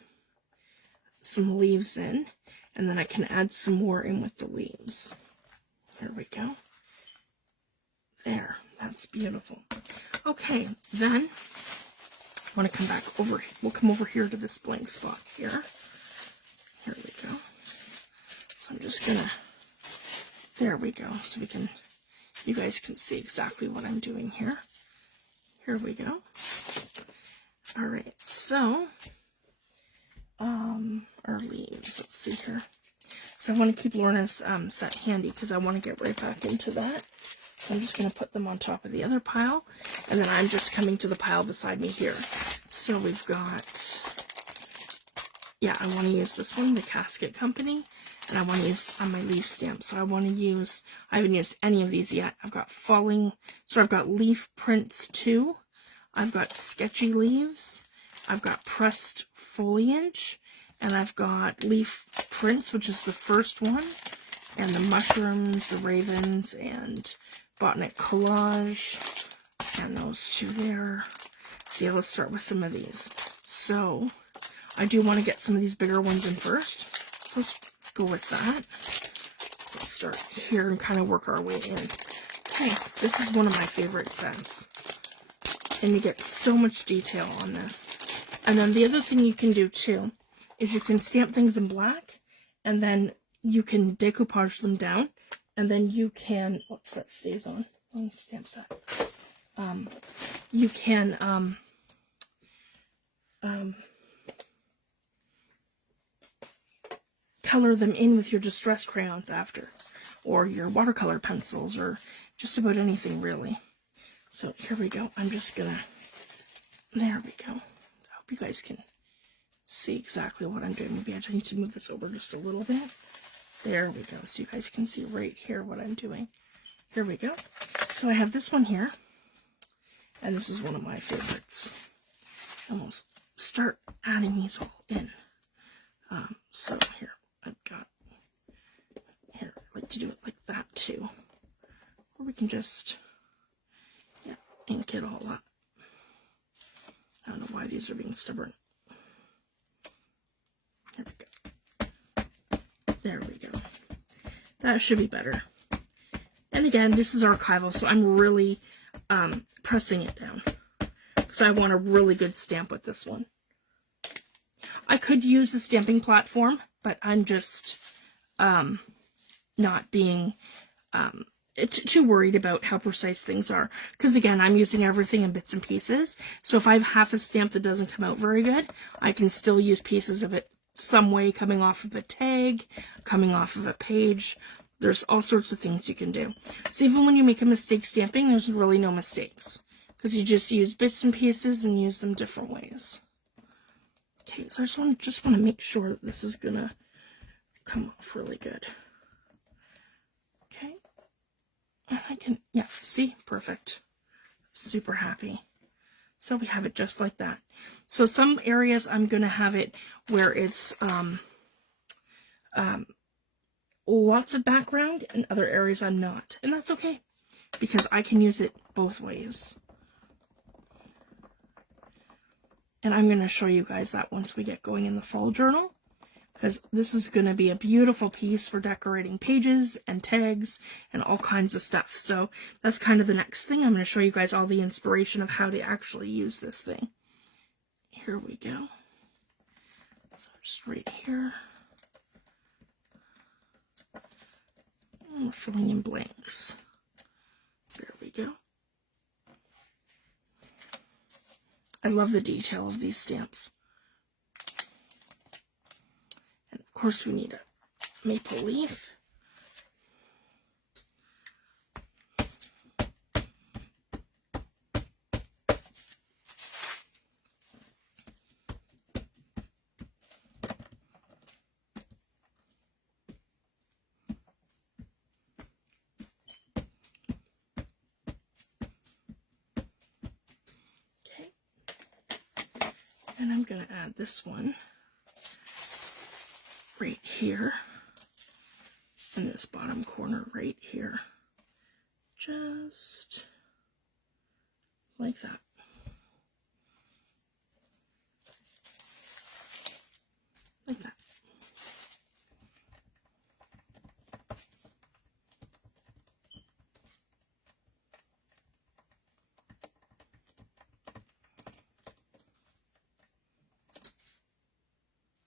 leaves in. And then I can add some more in with the leaves. There we go. There, that's beautiful. Okay, then I want to come back over, we'll come over here to this blank spot here. Here we go. So I'm just gonna, there we go. So we can, you guys can see exactly what I'm doing here. Here we go. All right, so, our leaves, let's see here. So I want to keep Lorna's set handy because I want to get right back into that. So I'm just going to put them on top of the other pile, and then I'm just coming to the pile beside me here. So we've got, yeah, I want to use this one, the Casket Company, and I want to use on my leaf stamp. So I want to use, I haven't used any of these yet. I've got falling, so I've got leaf prints 2. I've got sketchy leaves. I've got pressed foliage, and I've got leaf prints, which is the first one, and the mushrooms, the ravens, and botanic collage, and those two there. So yeah, let's start with some of these. So I do want to get some of these bigger ones in first. So let's go with that. Let's start here and kind of work our way in. Okay, this is one of my favorite scents. And you get so much detail on this. And then the other thing you can do too is you can stamp things in black, and then you can decoupage them down, and then you can, oops, that stays on, stamp set. You can, color them in with your distress crayons after, or your watercolor pencils, or just about anything really. So here we go. I'm just gonna, there we go. I hope you guys can see exactly what I'm doing. Maybe I need to move this over just a little bit. There we go. So you guys can see right here what I'm doing. Here we go. So I have this one here, and this is one of my favorites. And we'll start adding these all in. So here, I've got, here, I like to do it like that too. Or we can just, yeah, ink it all up. I don't know why these are being stubborn. There we go. There we go. That should be better. And again, this is archival, so I'm really pressing it down because I want a really good stamp with this one. I could use a stamping platform, but I'm just not being too worried about how precise things are. Because again, I'm using everything in bits and pieces. So if I have half a stamp that doesn't come out very good, I can still use pieces of it some way, coming off of a tag, coming off of a page. There's all sorts of things you can do. So even when you make a mistake stamping, there's really no mistakes, because you just use bits and pieces and use them different ways. Okay, so I just want to make sure that this is gonna come off really good. Okay, and I can, yeah, see, perfect. Super happy. So we have it just like that. So some areas I'm gonna have it where it's lots of background, and other areas I'm not, and that's okay because I can use it both ways. And I'm going to show you guys that once we get going in the fall journal, because this is going to be a beautiful piece for decorating pages and tags and all kinds of stuff. So that's kind of the next thing. I'm going to show you guys all the inspiration of how to actually use this thing. here we go. So just right here. And we're filling in blanks. There we go. I love the detail of these stamps. And of course we need a maple leaf. And I'm going to add this one right here, in this bottom corner right here, just like that. Like that.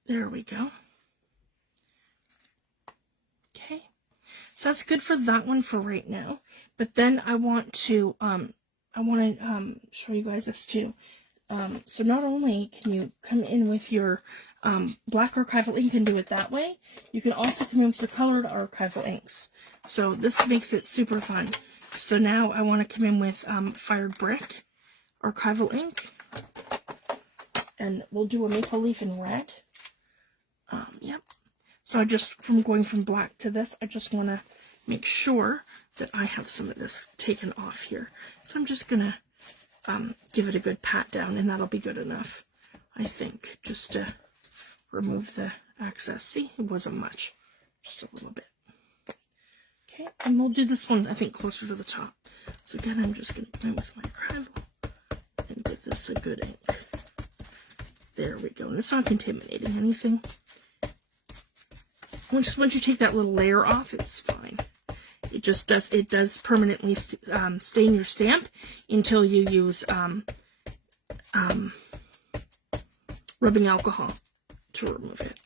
There we go. Okay, so that's good for that one for right now. But then I want to show you guys this too. So not only can you come in with your black archival ink and do it that way, you can also come in with your colored archival inks. So this makes it super fun. So now I want to come in with fired brick archival ink, and we'll do a maple leaf in red. Yep. So from going from black to this, I just want to make sure that I have some of this taken off here. So I'm just going to give it a good pat down, and that'll be good enough, I think, just to remove the excess. See, it wasn't much, just a little bit. Okay, and we'll do this one, I think, closer to the top. So again, I'm just going to come in with my archival and give this a good ink. There we go. And it's not contaminating anything. Once you take that little layer off, it's fine. It does permanently stain your stamp until you use rubbing alcohol to remove it.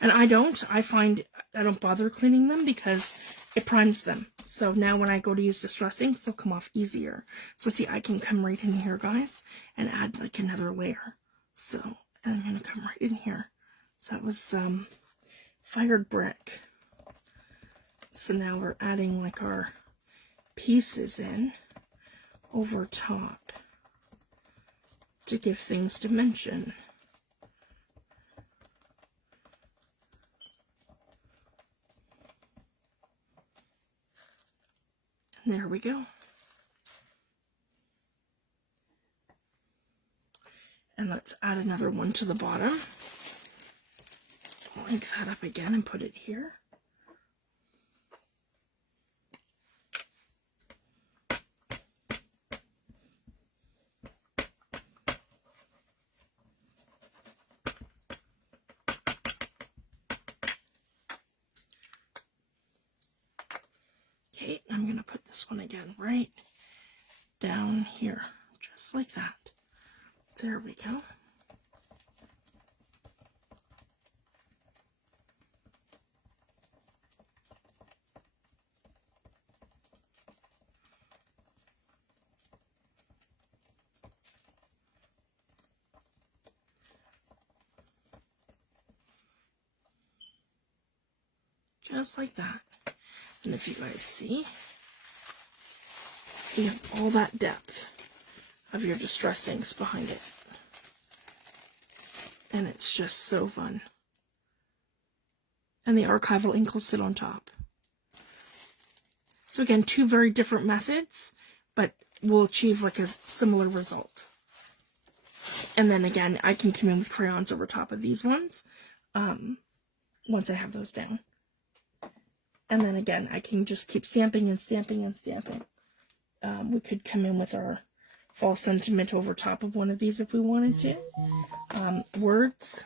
And I don't bother cleaning them because it primes them. So now when I go to use distressing, they'll come off easier. So see, I can come right in here, guys, and add like another layer. So I'm going to come right in here. So that was fired brick. So now we're adding like our pieces in over top to give things dimension. And there we go. And let's add another one to the bottom. Link that up again and put it here. Okay, I'm going to put this one again right down here, just like that. There we go. Just like that. And if you guys see, you have all that depth of your distress inks behind it. And it's just so fun. And the archival ink will sit on top. So again, two very different methods, but we'll achieve like a similar result. And then again, I can come in with crayons over top of these ones once I have those down. And then again, I can just keep stamping and stamping and stamping. We could come in with our fall sentiment over top of one of these if we wanted to. Words.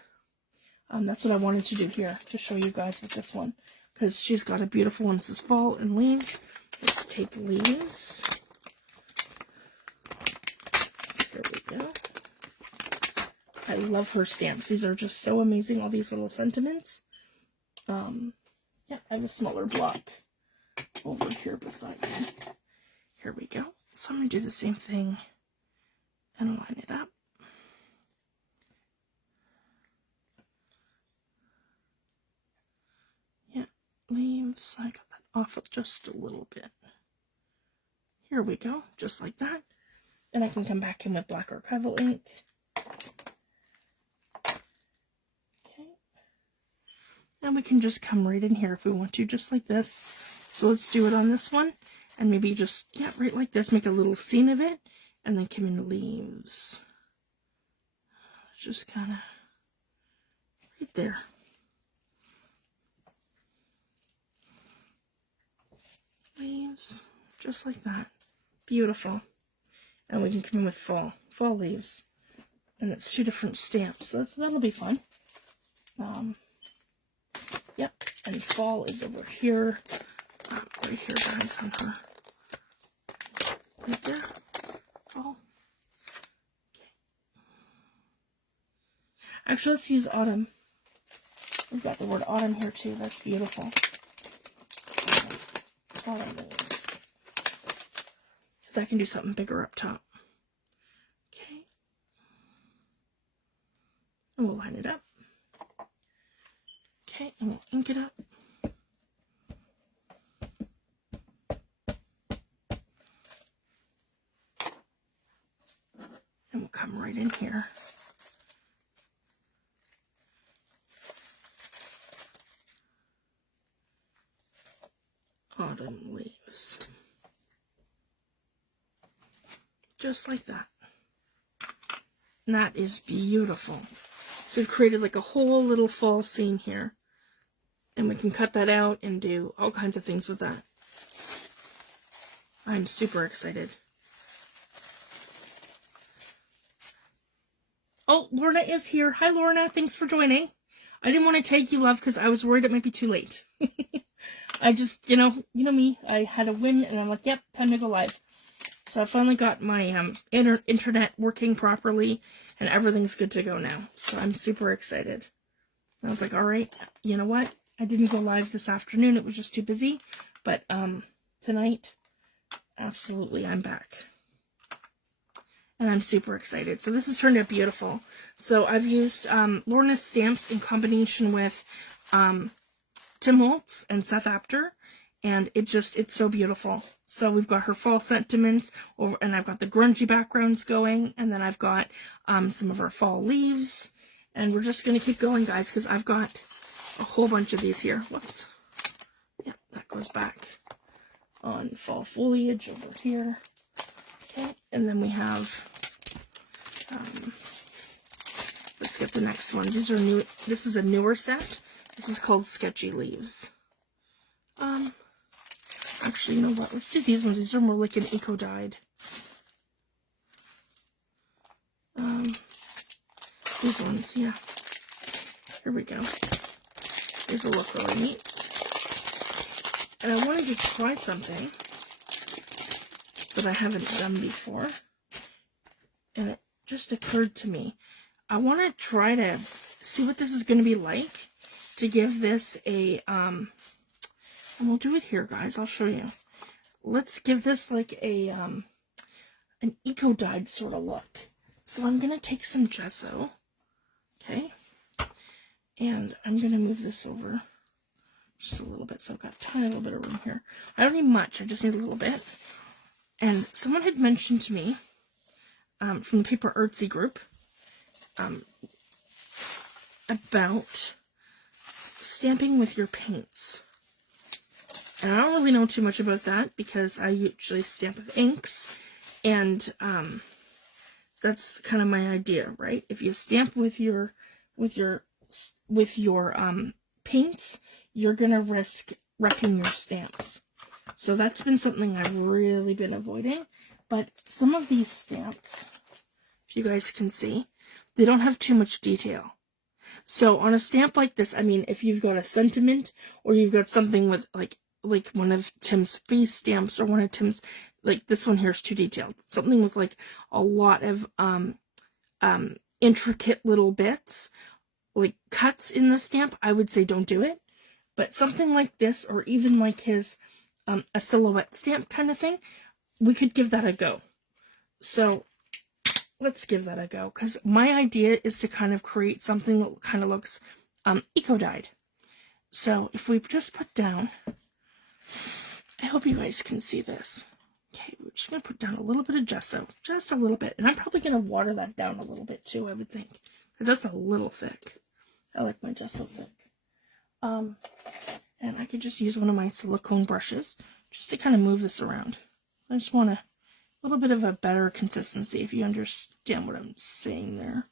That's what I wanted to do here, to show you guys with this one. Because she's got a beautiful one. This is fall and leaves. Let's take leaves. There we go. I love her stamps. These are just so amazing, all these little sentiments. Yeah, I have a smaller block over here beside me. Here we go. So I'm going to do the same thing and line it up. Yeah, leaves. I got that off just a little bit. Here we go, just like that. And I can come back in with black archival ink. Okay. And we can just come right in here if we want to, just like this. So let's do it on this one. And maybe just, yeah, right like this, make a little scene of it. And then come in leaves. Just kind of right there. Leaves, just like that. Beautiful. And we can come in with fall leaves. And it's 2 different stamps, so that'll be fun. Yep, and fall is over here. Right here, guys, on her. Right there. Fall. Okay. Actually, let's use autumn. We've got the word autumn here, too. That's beautiful. Autumn leaves. Because I can do something bigger up top. Okay. And we'll line it up. Okay, and we'll ink it up. And we'll come right in here. Autumn leaves. Just like that. And that is beautiful. So we've created like a whole little fall scene here. And we can cut that out and do all kinds of things with that. I'm super excited. Oh, Lorna is here. Hi, Lorna. Thanks for joining. I didn't want to take you, love, because I was worried it might be too late. I just, you know me. I had a whim, and I'm like, yep, time to go live. So I finally got my internet working properly, and everything's good to go now. So I'm super excited. I was like, all right, you know what? I didn't go live this afternoon. It was just too busy. But tonight, absolutely, I'm back. And I'm super excited. So this has turned out beautiful. So I've used Lorna's stamps in combination with Tim Holtz and Seth Apter. And it's so beautiful. So we've got her fall sentiments, and I've got the grungy backgrounds going. And then I've got some of her fall leaves. And we're just going to keep going, guys, because I've got a whole bunch of these here. Whoops. Yeah, that goes back on fall foliage over here. Okay, and then we have, let's get the next one. These are new. This is a newer set. This is called Sketchy Leaves. Actually, you know what? Let's do these ones. These are more like an eco-dyed. These ones, yeah. Here we go. These will look really neat. And I wanted to try something that I haven't done before. And it just occurred to me. I want to try to see what this is going to be like to give this a, and we'll do it here, guys. I'll show you. Let's give this like a, an eco-dyed sort of look. So I'm going to take some gesso, okay, and I'm going to move this over just a little bit, so I've got a tiny little bit of room here. I don't need much, I just need a little bit. And someone had mentioned to me, from the Paper Artsy group, about stamping with your paints. And I don't really know too much about that, because I usually stamp with inks, and that's kind of my idea, right? If you stamp with your paints, you're gonna risk wrecking your stamps. So that's been something I've really been avoiding. But some of these stamps, if you guys can see, they don't have too much detail. So on a stamp like this, I mean, if you've got a sentiment, or you've got something with like one of Tim's face stamps, or one of Tim's like this one here is too detailed. Something with like a lot of intricate little bits, like cuts in the stamp, I would say don't do it. But something like this, or even like his a silhouette stamp kind of thing, we could give that a go. So let's give that a go, because my idea is to kind of create something that kind of looks eco-dyed. So if we just put down, I hope you guys can see this. Okay, we're just going to put down a little bit of gesso, just a little bit. And I'm probably going to water that down a little bit too, I would think, because that's a little thick. I like my gesso thick. And I could just use one of my silicone brushes just to kind of move this around. I just want a little bit of a better consistency, if you understand what I'm saying there.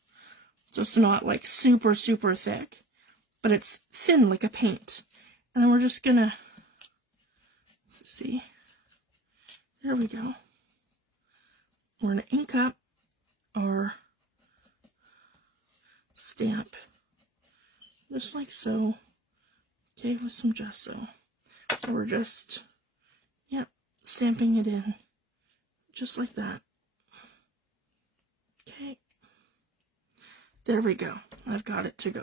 So it's not like super, super thick, but it's thin like a paint. And then we're just going to, see, there we go. We're going to ink up our stamp, just like so. Okay, with some gesso. So we're just, stamping it in, just like that. Okay. There we go. I've got it to go.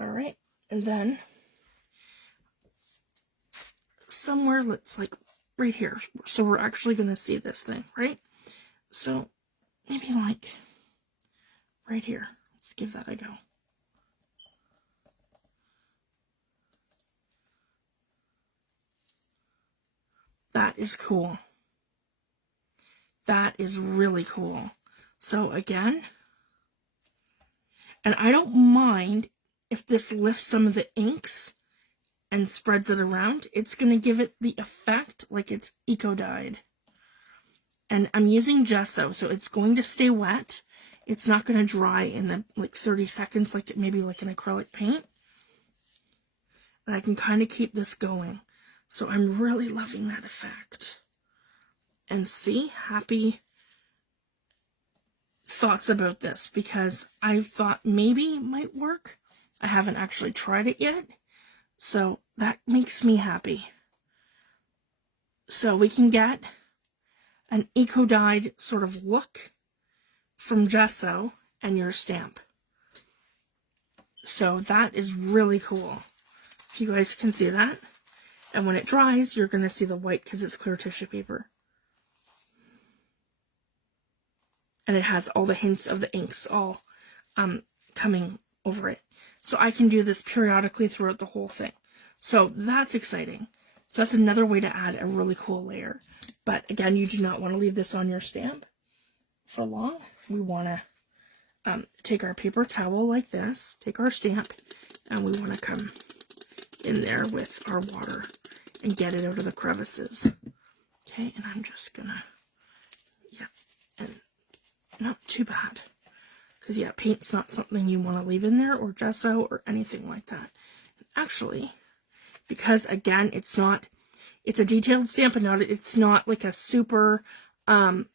All right, and then somewhere, let's like right here. So we're actually going to see this thing, right? So maybe like right here. Let's give that a go. That is cool. That is really cool. So again, and I don't mind if this lifts some of the inks and spreads it around. It's going to give it the effect like it's eco-dyed. And I'm using gesso, so it's going to stay wet. It's not going to dry in the, like 30 seconds like maybe like an acrylic paint. And I can kind of keep this going. So I'm really loving that effect. And see, happy thoughts about this, because I thought maybe it might work. I haven't actually tried it yet. So that makes me happy. So we can get an eco-dyed sort of look from gesso and your stamp. So that is really cool. If you guys can see that. And when it dries, you're going to see the white because it's clear tissue paper. And it has all the hints of the inks all coming over it. So I can do this periodically throughout the whole thing. So that's exciting. So that's another way to add a really cool layer. But again, you do not want to leave this on your stamp for long. We want to take our paper towel like this, take our stamp, and we want to come in there with our water and get it out of the crevices. Okay, and I'm just gonna, and not too bad. Because, paint's not something you want to leave in there, or gesso, or anything like that. And actually, because, again, it's a detailed stamp, and it's not like a super fine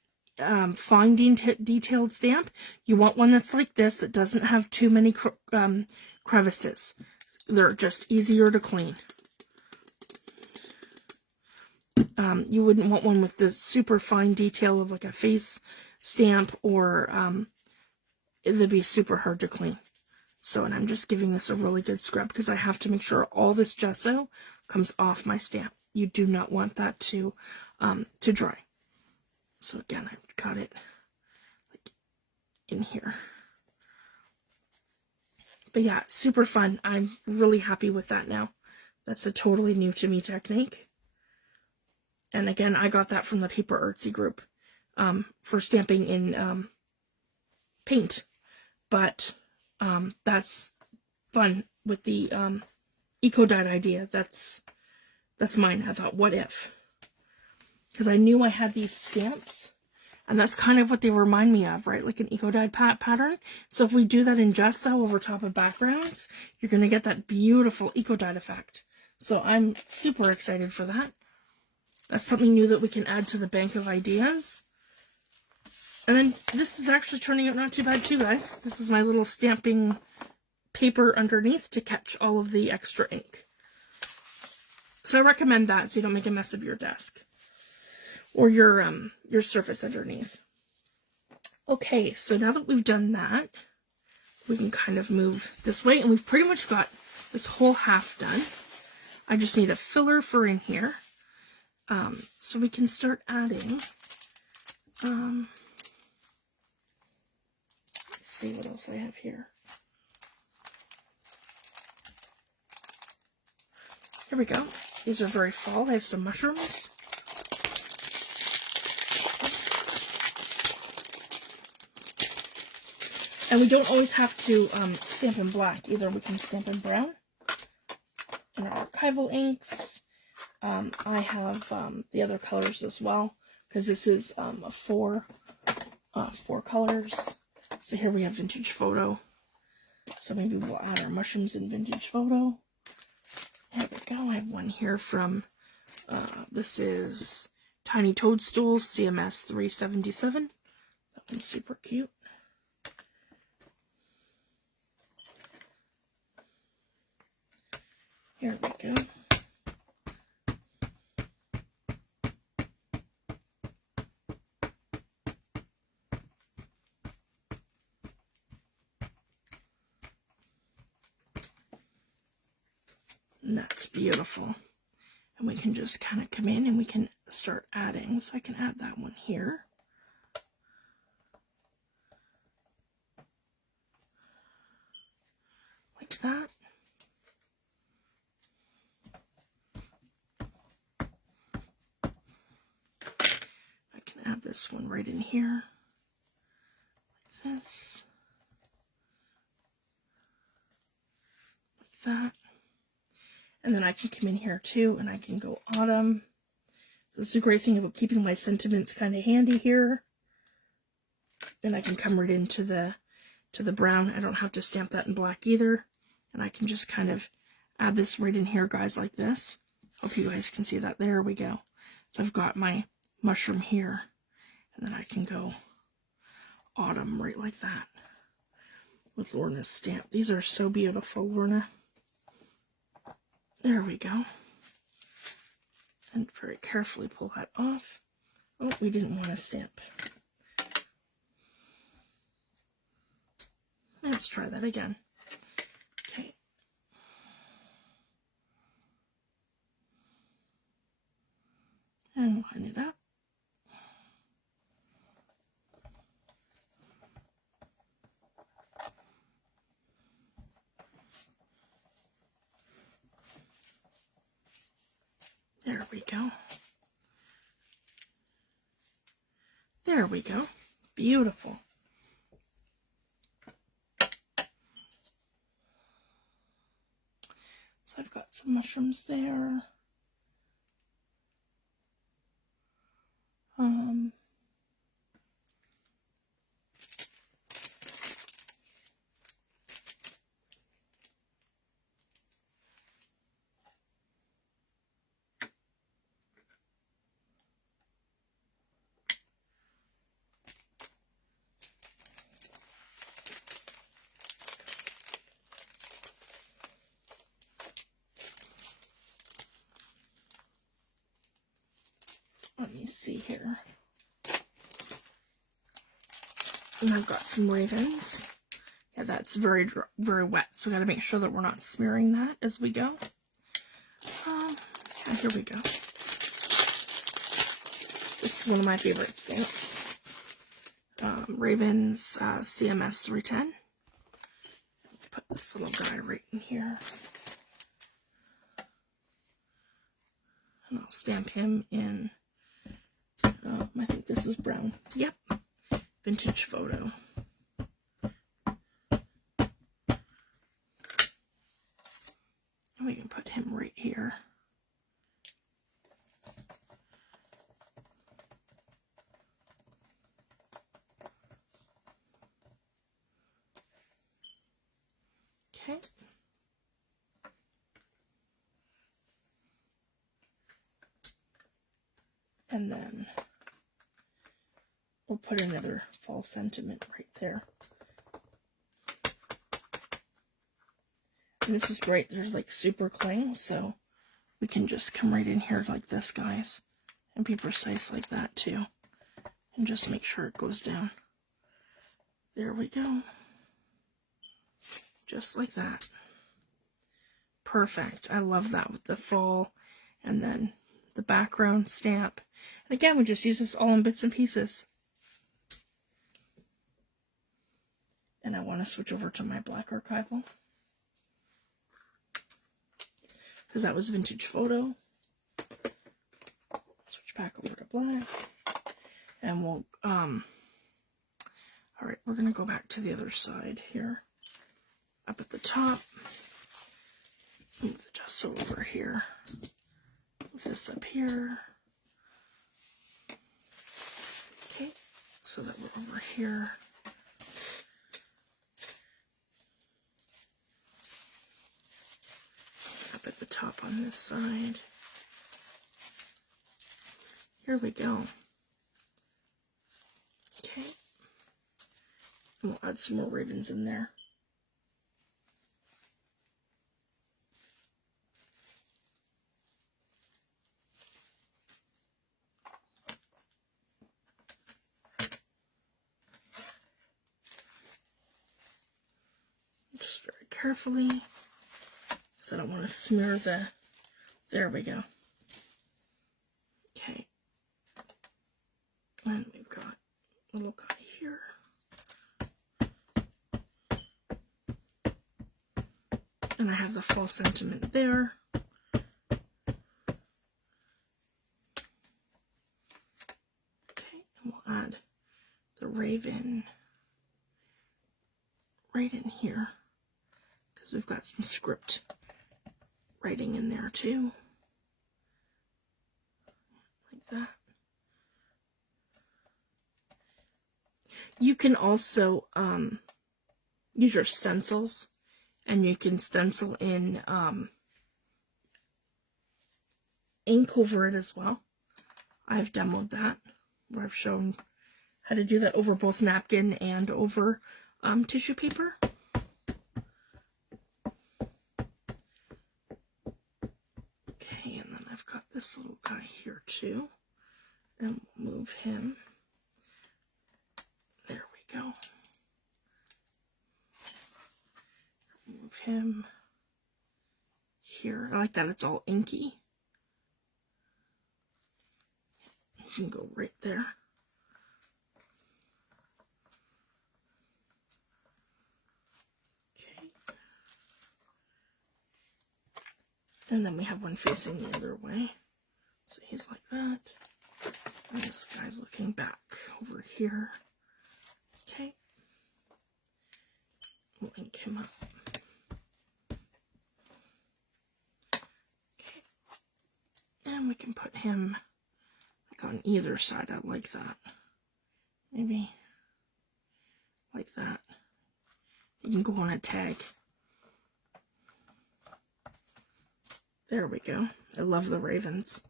detailed stamp. You want one that's like this, that doesn't have too many crevices. They're just easier to clean. You wouldn't want one with the super fine detail of like a face stamp, or it'd be super hard to clean. So, and I'm just giving this a really good scrub because I have to make sure all this gesso comes off my stamp. You do not want that to dry. So again, I've got it like in here. But yeah, super fun. I'm really happy with that now. That's a totally new to me technique. And again, I got that from the Paper Artsy group for stamping in paint. But that's fun with the eco-dyed idea. That's mine. I thought, what if? Because I knew I had these stamps, and that's kind of what they remind me of, right? Like an eco-dyed pattern. So if we do that in gesso over top of backgrounds, you're going to get that beautiful eco-dyed effect. So I'm super excited for that. That's something new that we can add to the bank of ideas. And then this is actually turning out not too bad too, guys. This is my little stamping paper underneath to catch all of the extra ink. So I recommend that so you don't make a mess of your desk. or your surface underneath. Okay, so now that we've done that, we can kind of move this way, and we've pretty much got this whole half done. I just need a filler for in here. So we can start adding, let's see what else I have here. Here we go. These are very fall. I have some mushrooms. And we don't always have to stamp in black either. We can stamp in brown in our archival inks. I have the other colors as well, because this is four colors. So here we have vintage photo. So maybe we'll add our mushrooms in vintage photo. There we go. I have one here from, this is Tiny Toadstools CMS 377. That one's super cute. Here we go. And that's beautiful. And we can just kind of come in and we can start adding. So I can add that one here. Like that. I can add this one right in here. Like this. Like that. And then I can come in here too, and I can go autumn. So this is a great thing about keeping my sentiments kind of handy here. And I can come right into the brown. I don't have to stamp that in black either. And I can just kind of add this right in here, guys, like this. Hope you guys can see that. There we go. So I've got my mushroom here. And then I can go autumn right like that with Lorna's stamp. These are so beautiful, Lorna. There we go. And very carefully pull that off. Oh, we didn't want to stamp. Let's try that again. Okay. And line it up. There we go. There we go. Beautiful. So I've got some mushrooms there. Let me see here. And I've got some ravens. Yeah, that's very wet, so we got to make sure that we're not smearing that as we go. Yeah, here we go. This is one of my favorite stamps. Ravens CMS 310. Put this little guy right in here. And I'll stamp him in, I think this is brown. Yep. Vintage photo. And we can put him right here. Okay. And then we'll put another fall sentiment right there. And this is great. There's like super cling, so we can just come right in here like this, guys, And be precise like that too. And just make sure it goes down. There we go. Just like that. Perfect. I love that with the fall and then the background stamp. And again, we just use this all in bits and pieces. And I want to switch over to my black archival, because that was vintage photo. Switch back over to black. And we'll, all right, we're going to go back to the other side here. Up at the top. Move the gesso over here. Move this up here. Okay, so that we're over here. Up at the top on this side. Here we go. Okay. And we'll add some more ribbons in there. Just very carefully, because I don't want to smear the, there we go. Okay. And we've got a little guy here. And I have the fall sentiment there. Okay, and we'll add the raven right in here, because we've got some script writing in there too. Like that. You can also use your stencils, and you can stencil in ink over it as well. I've demoed that, where I've shown how to do that over both napkin and over tissue paper. Okay, and then I've got this little guy here too, and we'll move him. There we go. Move him here. I like that it's all inky. You can go right there. Okay. And then we have one facing the other way. So he's like that. And this guy's looking back over here. Okay. We'll ink him up. Okay. And we can put him like on either side. I like that. Maybe like that. You can go on a tag. There we go. I love the ravens.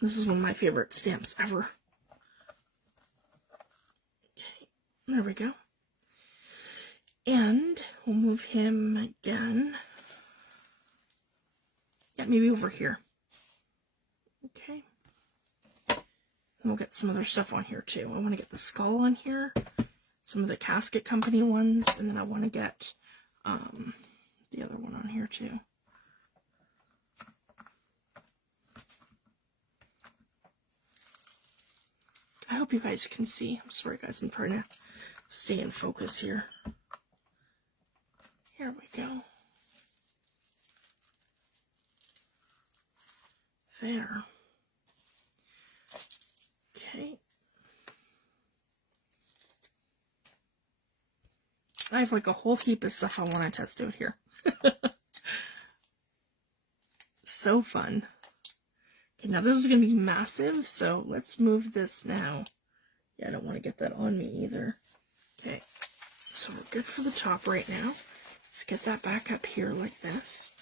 This is one of my favorite stamps ever. Okay, there we go. And we'll move him again. Yeah, maybe over here. Okay. And we'll get some other stuff on here too. I want to get the skull on here, some of the Casket Company ones, and then I want to get the other one on here too. I hope you guys can see. I'm sorry guys, I'm trying to stay in focus here. Here we go. There. Okay. I have like a whole heap of stuff I want to test out here. So fun. Okay, now this is going to be massive, so let's move this now. Yeah, I don't want to get that on me either. Okay, so we're good for the top right now. Let's get that back up here like this.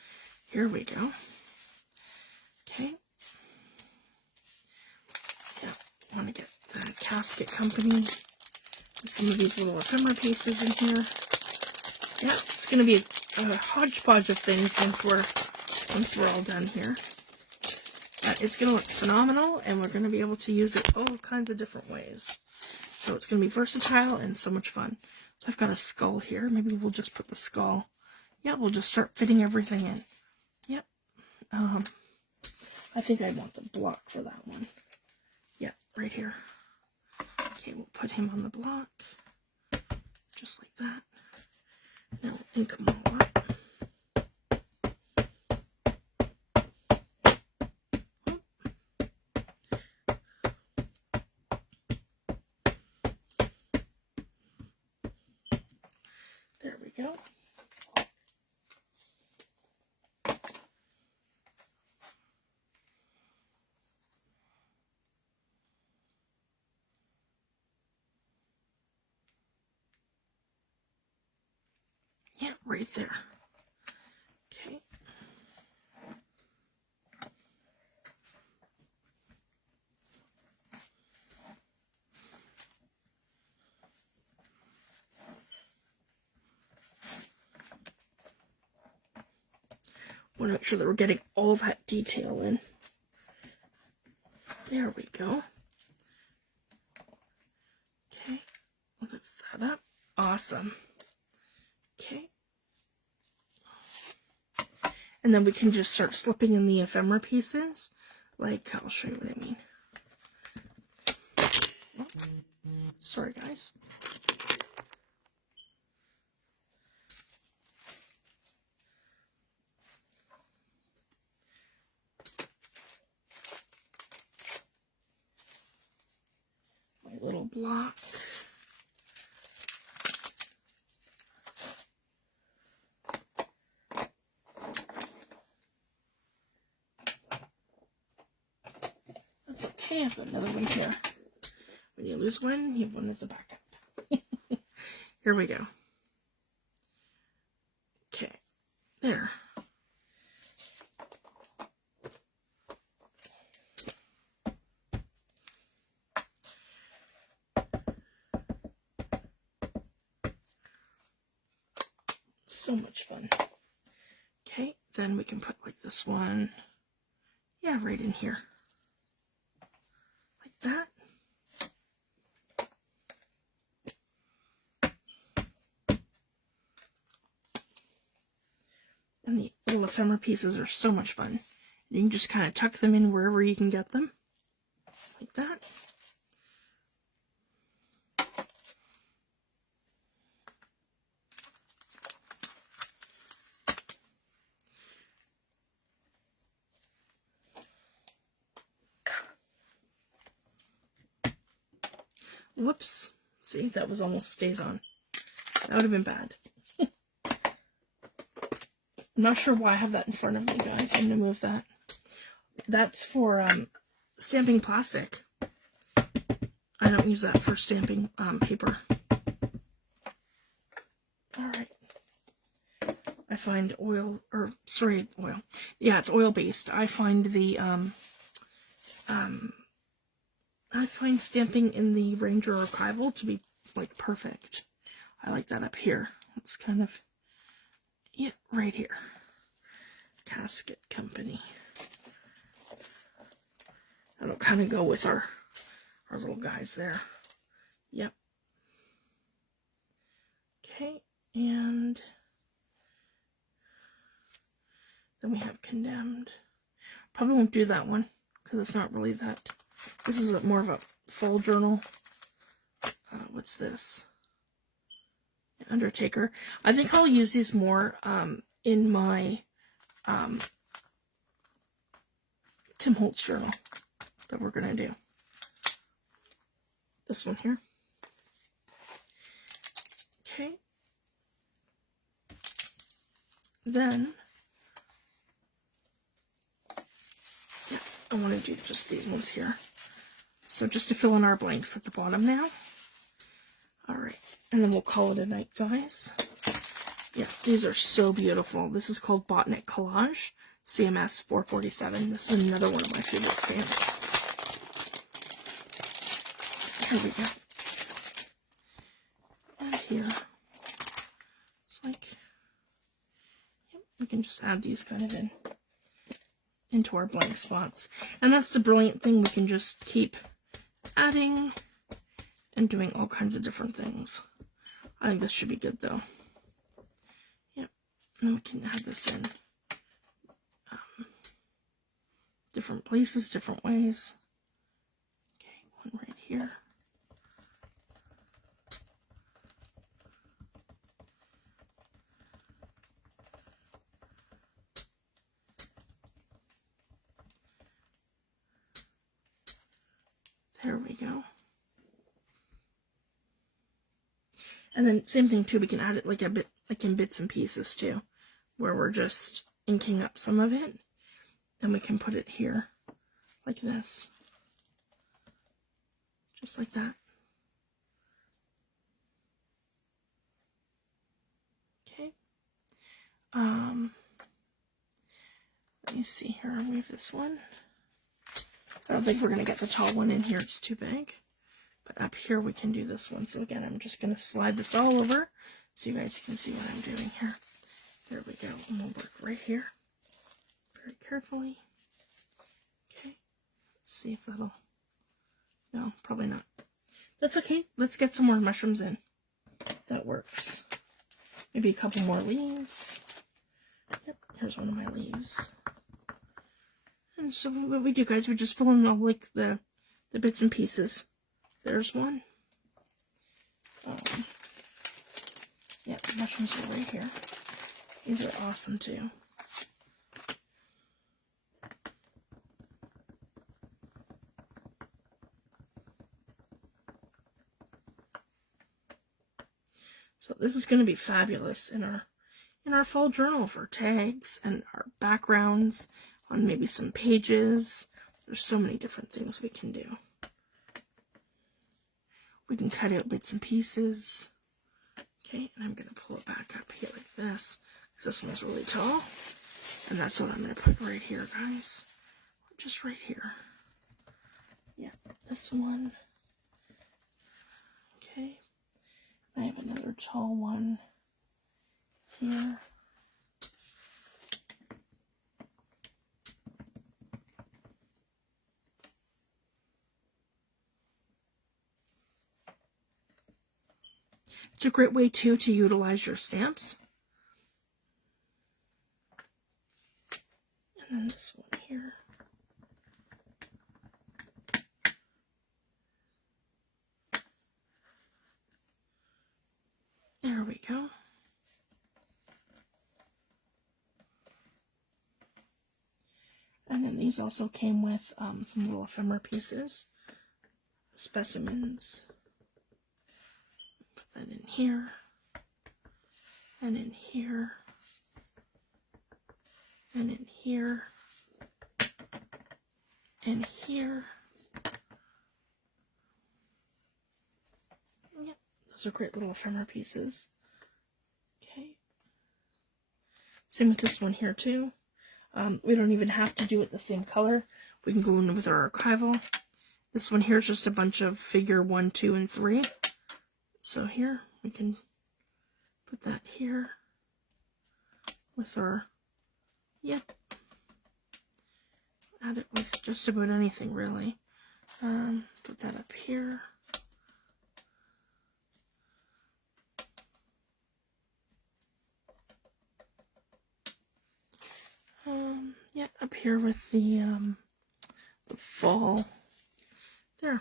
Here we go. Okay. Yeah, I want to get the Casket Company. Some of these little ephemera pieces in here. Yeah, it's going to be a hodgepodge of things once we're all done here. It's going to look phenomenal, and we're going to be able to use it all kinds of different ways. So it's going to be versatile and so much fun. So I've got a skull here. Maybe we'll just put the skull. Yeah, we'll just start fitting everything in. Yep. I think I want the block for that one. Yeah, right here. Okay, we'll put him on the block. Just like that. Now we'll ink them all up. There we go. Yeah, right there. Okay. Want to make sure that we're getting all that detail in. There we go. Okay, lift that up. Awesome. Okay. And then we can just start slipping in the ephemera pieces. Like, I'll show you what I mean. Oh, sorry, guys. My little block. That's okay, I've got another one here. When you lose one, you have one as a backup. Here we go. Okay, there. So much fun. Okay, then we can put like this one, yeah, right in here. Like that. And the little ephemera pieces are so much fun. You can just kind of tuck them in wherever you can get them. Like that. Whoops. See, that was almost stays on. That would have been bad. I'm not sure why I have that in front of me, guys. I'm going to move that. That's for stamping plastic. I don't use that for stamping paper. Alright. I find oil, or sorry, oil. Yeah, it's oil-based. I find the, I find stamping in the Ranger Archival to be, like, perfect. I like that up here. It's kind of, yeah, right here. Casket Company. That'll kind of go with our little guys there. Yep. Okay, and then we have Condemned. Probably won't do that one because it's not really that. This is more of a full journal. What's this? Undertaker. I think I'll use these more in my Tim Holtz journal that we're going to do. This one here. Okay. Then, yeah, I want to do just these ones here. So just to fill in our blanks at the bottom now. Alright, and then we'll call it a night, guys. Yeah, these are so beautiful. This is called Botanic Collage, CMS 447. This is another one of my favorite stamps. Here we go. And here. It's like, yep, we can just add these kind of in into our blank spots. And that's the brilliant thing. We can just keep adding and doing all kinds of different things. I think this should be good though. Yep. And then we can add this in different places, different ways. Okay, one right here. There we go. And then same thing too, we can add it like in bits and pieces too, where we're just inking up some of it, and we can put it here like this, just like that. Okay. Let me see here. I'll move this one. I don't think we're going to get the tall one in here. It's too big. But up here we can do this one. So again, I'm just going to slide this all over so you guys can see what I'm doing here. There we go. And we'll work right here very carefully. Okay. Let's see if that'll... No, probably not. That's okay. Let's get some more mushrooms in. That works. Maybe a couple more leaves. Yep, here's one of my leaves. And so what we do, guys, we just fill in all like the bits and pieces. There's one. Yeah, the mushrooms are right here. These are awesome too. So this is going to be fabulous in our fall journal for tags and our backgrounds on maybe some pages. There's so many different things we can do. We can cut out bits and pieces. Okay, and I'm going to pull it back up here like this, because this one's really tall. And that's what I'm going to put right here, guys. Just right here. Yeah, this one. Okay. I have another tall one here. It's a great way, too, to utilize your stamps. And then this one here. There we go. And then these also came with some little ephemera pieces, specimens. Put that in here, and in here, and in here, and here. Yep, those are great little ephemera pieces. Okay. Same with this one here too. We don't even have to do it the same color. We can go in with our archival. This one here is just a bunch of figure 1, 2, and 3. So here, we can put that here with our, yep. Add it with just about anything, really. Put that up here. Yeah, up here with the fall. There.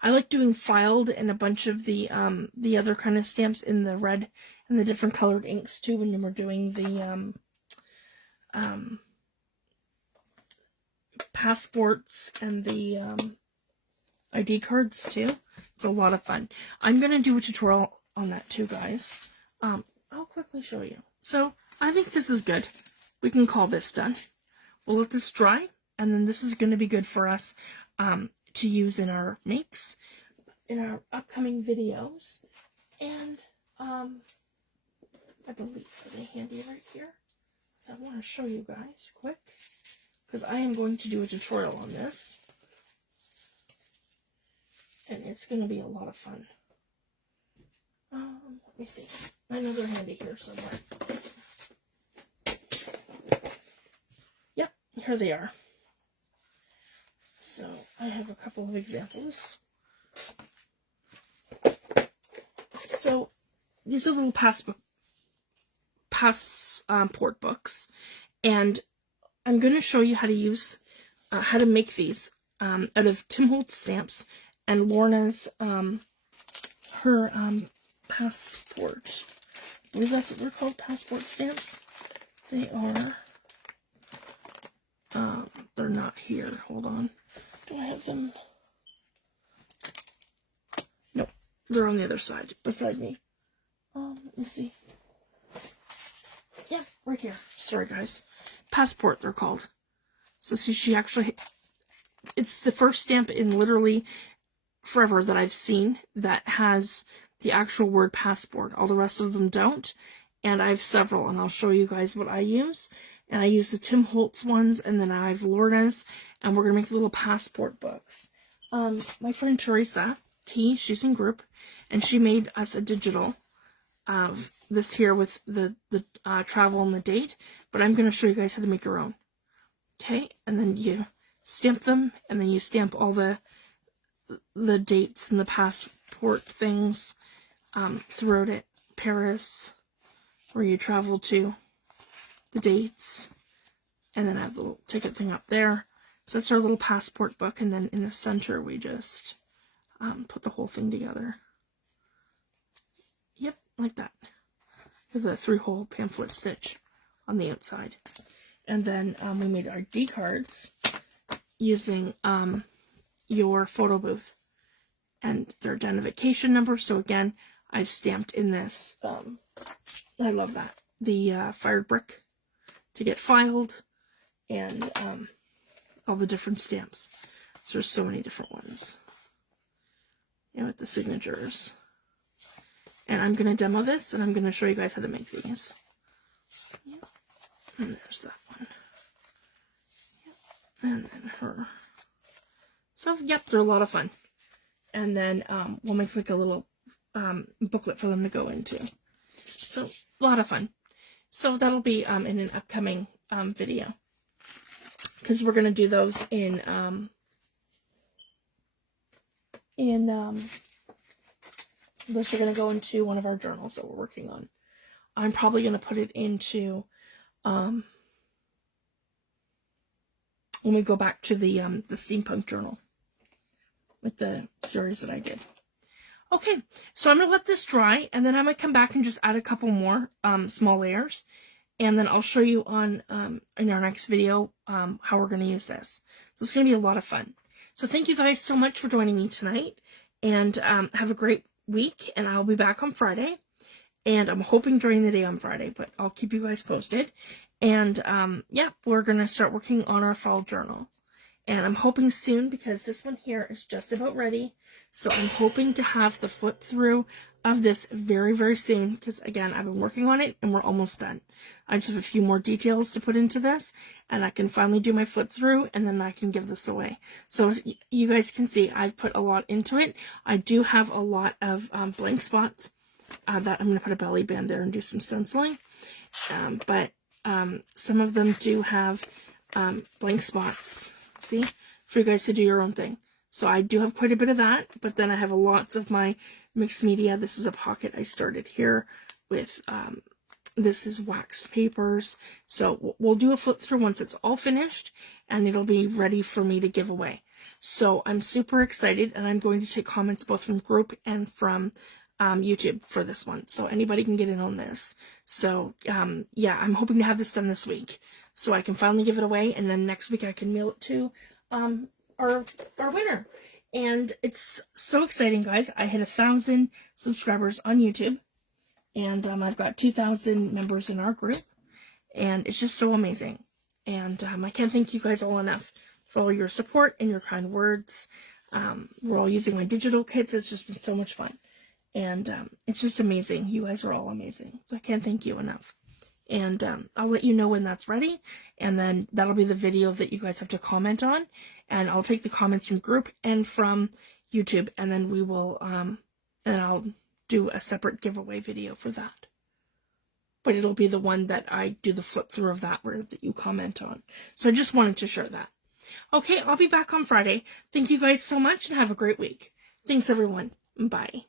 I like doing filed and a bunch of the other kind of stamps in the red and the different colored inks too when we're doing the passports and the ID cards too. It's a lot of fun. I'm gonna do a tutorial on that too, guys. I'll quickly show you. So I think this is good. We can call this done. We'll let this dry, and then this is going to be good for us to use in our makes, in our upcoming videos. And I believe, are they handy right here? So I want to show you guys quick, because I am going to do a tutorial on this, and it's going to be a lot of fun. Let me see. I know they're handy here somewhere. here they are. So I have a couple of examples. So these are little passport books, and I'm going to show you how to use, how to make these out of Tim Holtz stamps and Lorna's, her passport. I believe that's what they're called, passport stamps. They are, they're not here. Hold on. Do I have them? Nope. They're on the other side, beside me. Let me see. Yeah, right here. Sorry, guys. Passport, they're called. So see, she actually, it's the first stamp in literally forever that I've seen that has the actual word passport. All the rest of them don't. And I have several, and I'll show you guys what I use. And I use the Tim Holtz ones, and then I have Lorna's, and we're going to make little passport books. My friend Teresa T, she's in group, and she made us a digital of this here with the travel and the date, but I'm going to show you guys how to make your own. Okay, and then you stamp them, and then you stamp all the dates and the passport things throughout it. Paris, where you travel to, the dates, and then I have the little ticket thing up there. So that's our little passport book, and then in the center we just put the whole thing together. Yep, like that. With a 3-hole pamphlet stitch on the outside. And then we made our D cards using your photo booth and their identification number. So again, I've stamped in this, I love that, the fired brick to get filed, and all the different stamps. So there's so many different ones. And with the signatures. And I'm going to demo this, and I'm going to show you guys how to make these. Yep. And there's that one. Yep. And then her. So, yep, they're a lot of fun. And then we'll make like a little booklet for them to go into. So, a lot of fun. So, that'll be in an upcoming video. Because we're going to do those in those are going to go into one of our journals that we're working on. I'm probably going to put it into, when we go back to the steampunk journal with the series that I did. Okay, so I'm going to let this dry, and then I might come back and just add a couple more small layers, and then I'll show you on in our next video how we're going to use this. So it's going to be a lot of fun. So thank you guys so much for joining me tonight, and have a great week, and I'll be back on Friday, and I'm hoping during the day on Friday, but I'll keep you guys posted. And yeah, we're gonna start working on our fall journal, and I'm hoping soon, because this one here is just about ready, so I'm hoping to have the flip through of this very, very soon, because again, I've been working on it and we're almost done. I just have a few more details to put into this, and I can finally do my flip through, and then I can give this away. So as you guys can see, I've put a lot into it. I do have a lot of blank spots that I'm going to put a belly band there and do some stenciling. But some of them do have blank spots, see, for you guys to do your own thing. So I do have quite a bit of that, but then I have lots of my mixed media. This is a pocket I started here with, this is waxed papers. So we'll do a flip through once it's all finished, and it'll be ready for me to give away. So I'm super excited, and I'm going to take comments both from group and from YouTube for this one. So anybody can get in on this. So yeah, I'm hoping to have this done this week, so I can finally give it away, and then next week I can mail it to our winner. And it's so exciting, guys. I hit 1,000 subscribers on YouTube, and I've got 2,000 members in our group, and it's just so amazing. And I can't thank you guys all enough for all your support and your kind words. We're all using my digital kits. It's just been so much fun, and it's just amazing. You guys are all amazing, so I can't thank you enough. And I'll let you know when that's ready, and then that'll be the video that you guys have to comment on, and I'll take the comments from group and from YouTube, and then we will and I'll do a separate giveaway video for that. but it'll be the one that I do the flip through of that word that you comment on. So I just wanted to share that. Okay, I'll be back on Friday. Thank you guys so much and have a great week. Thanks, everyone. Bye.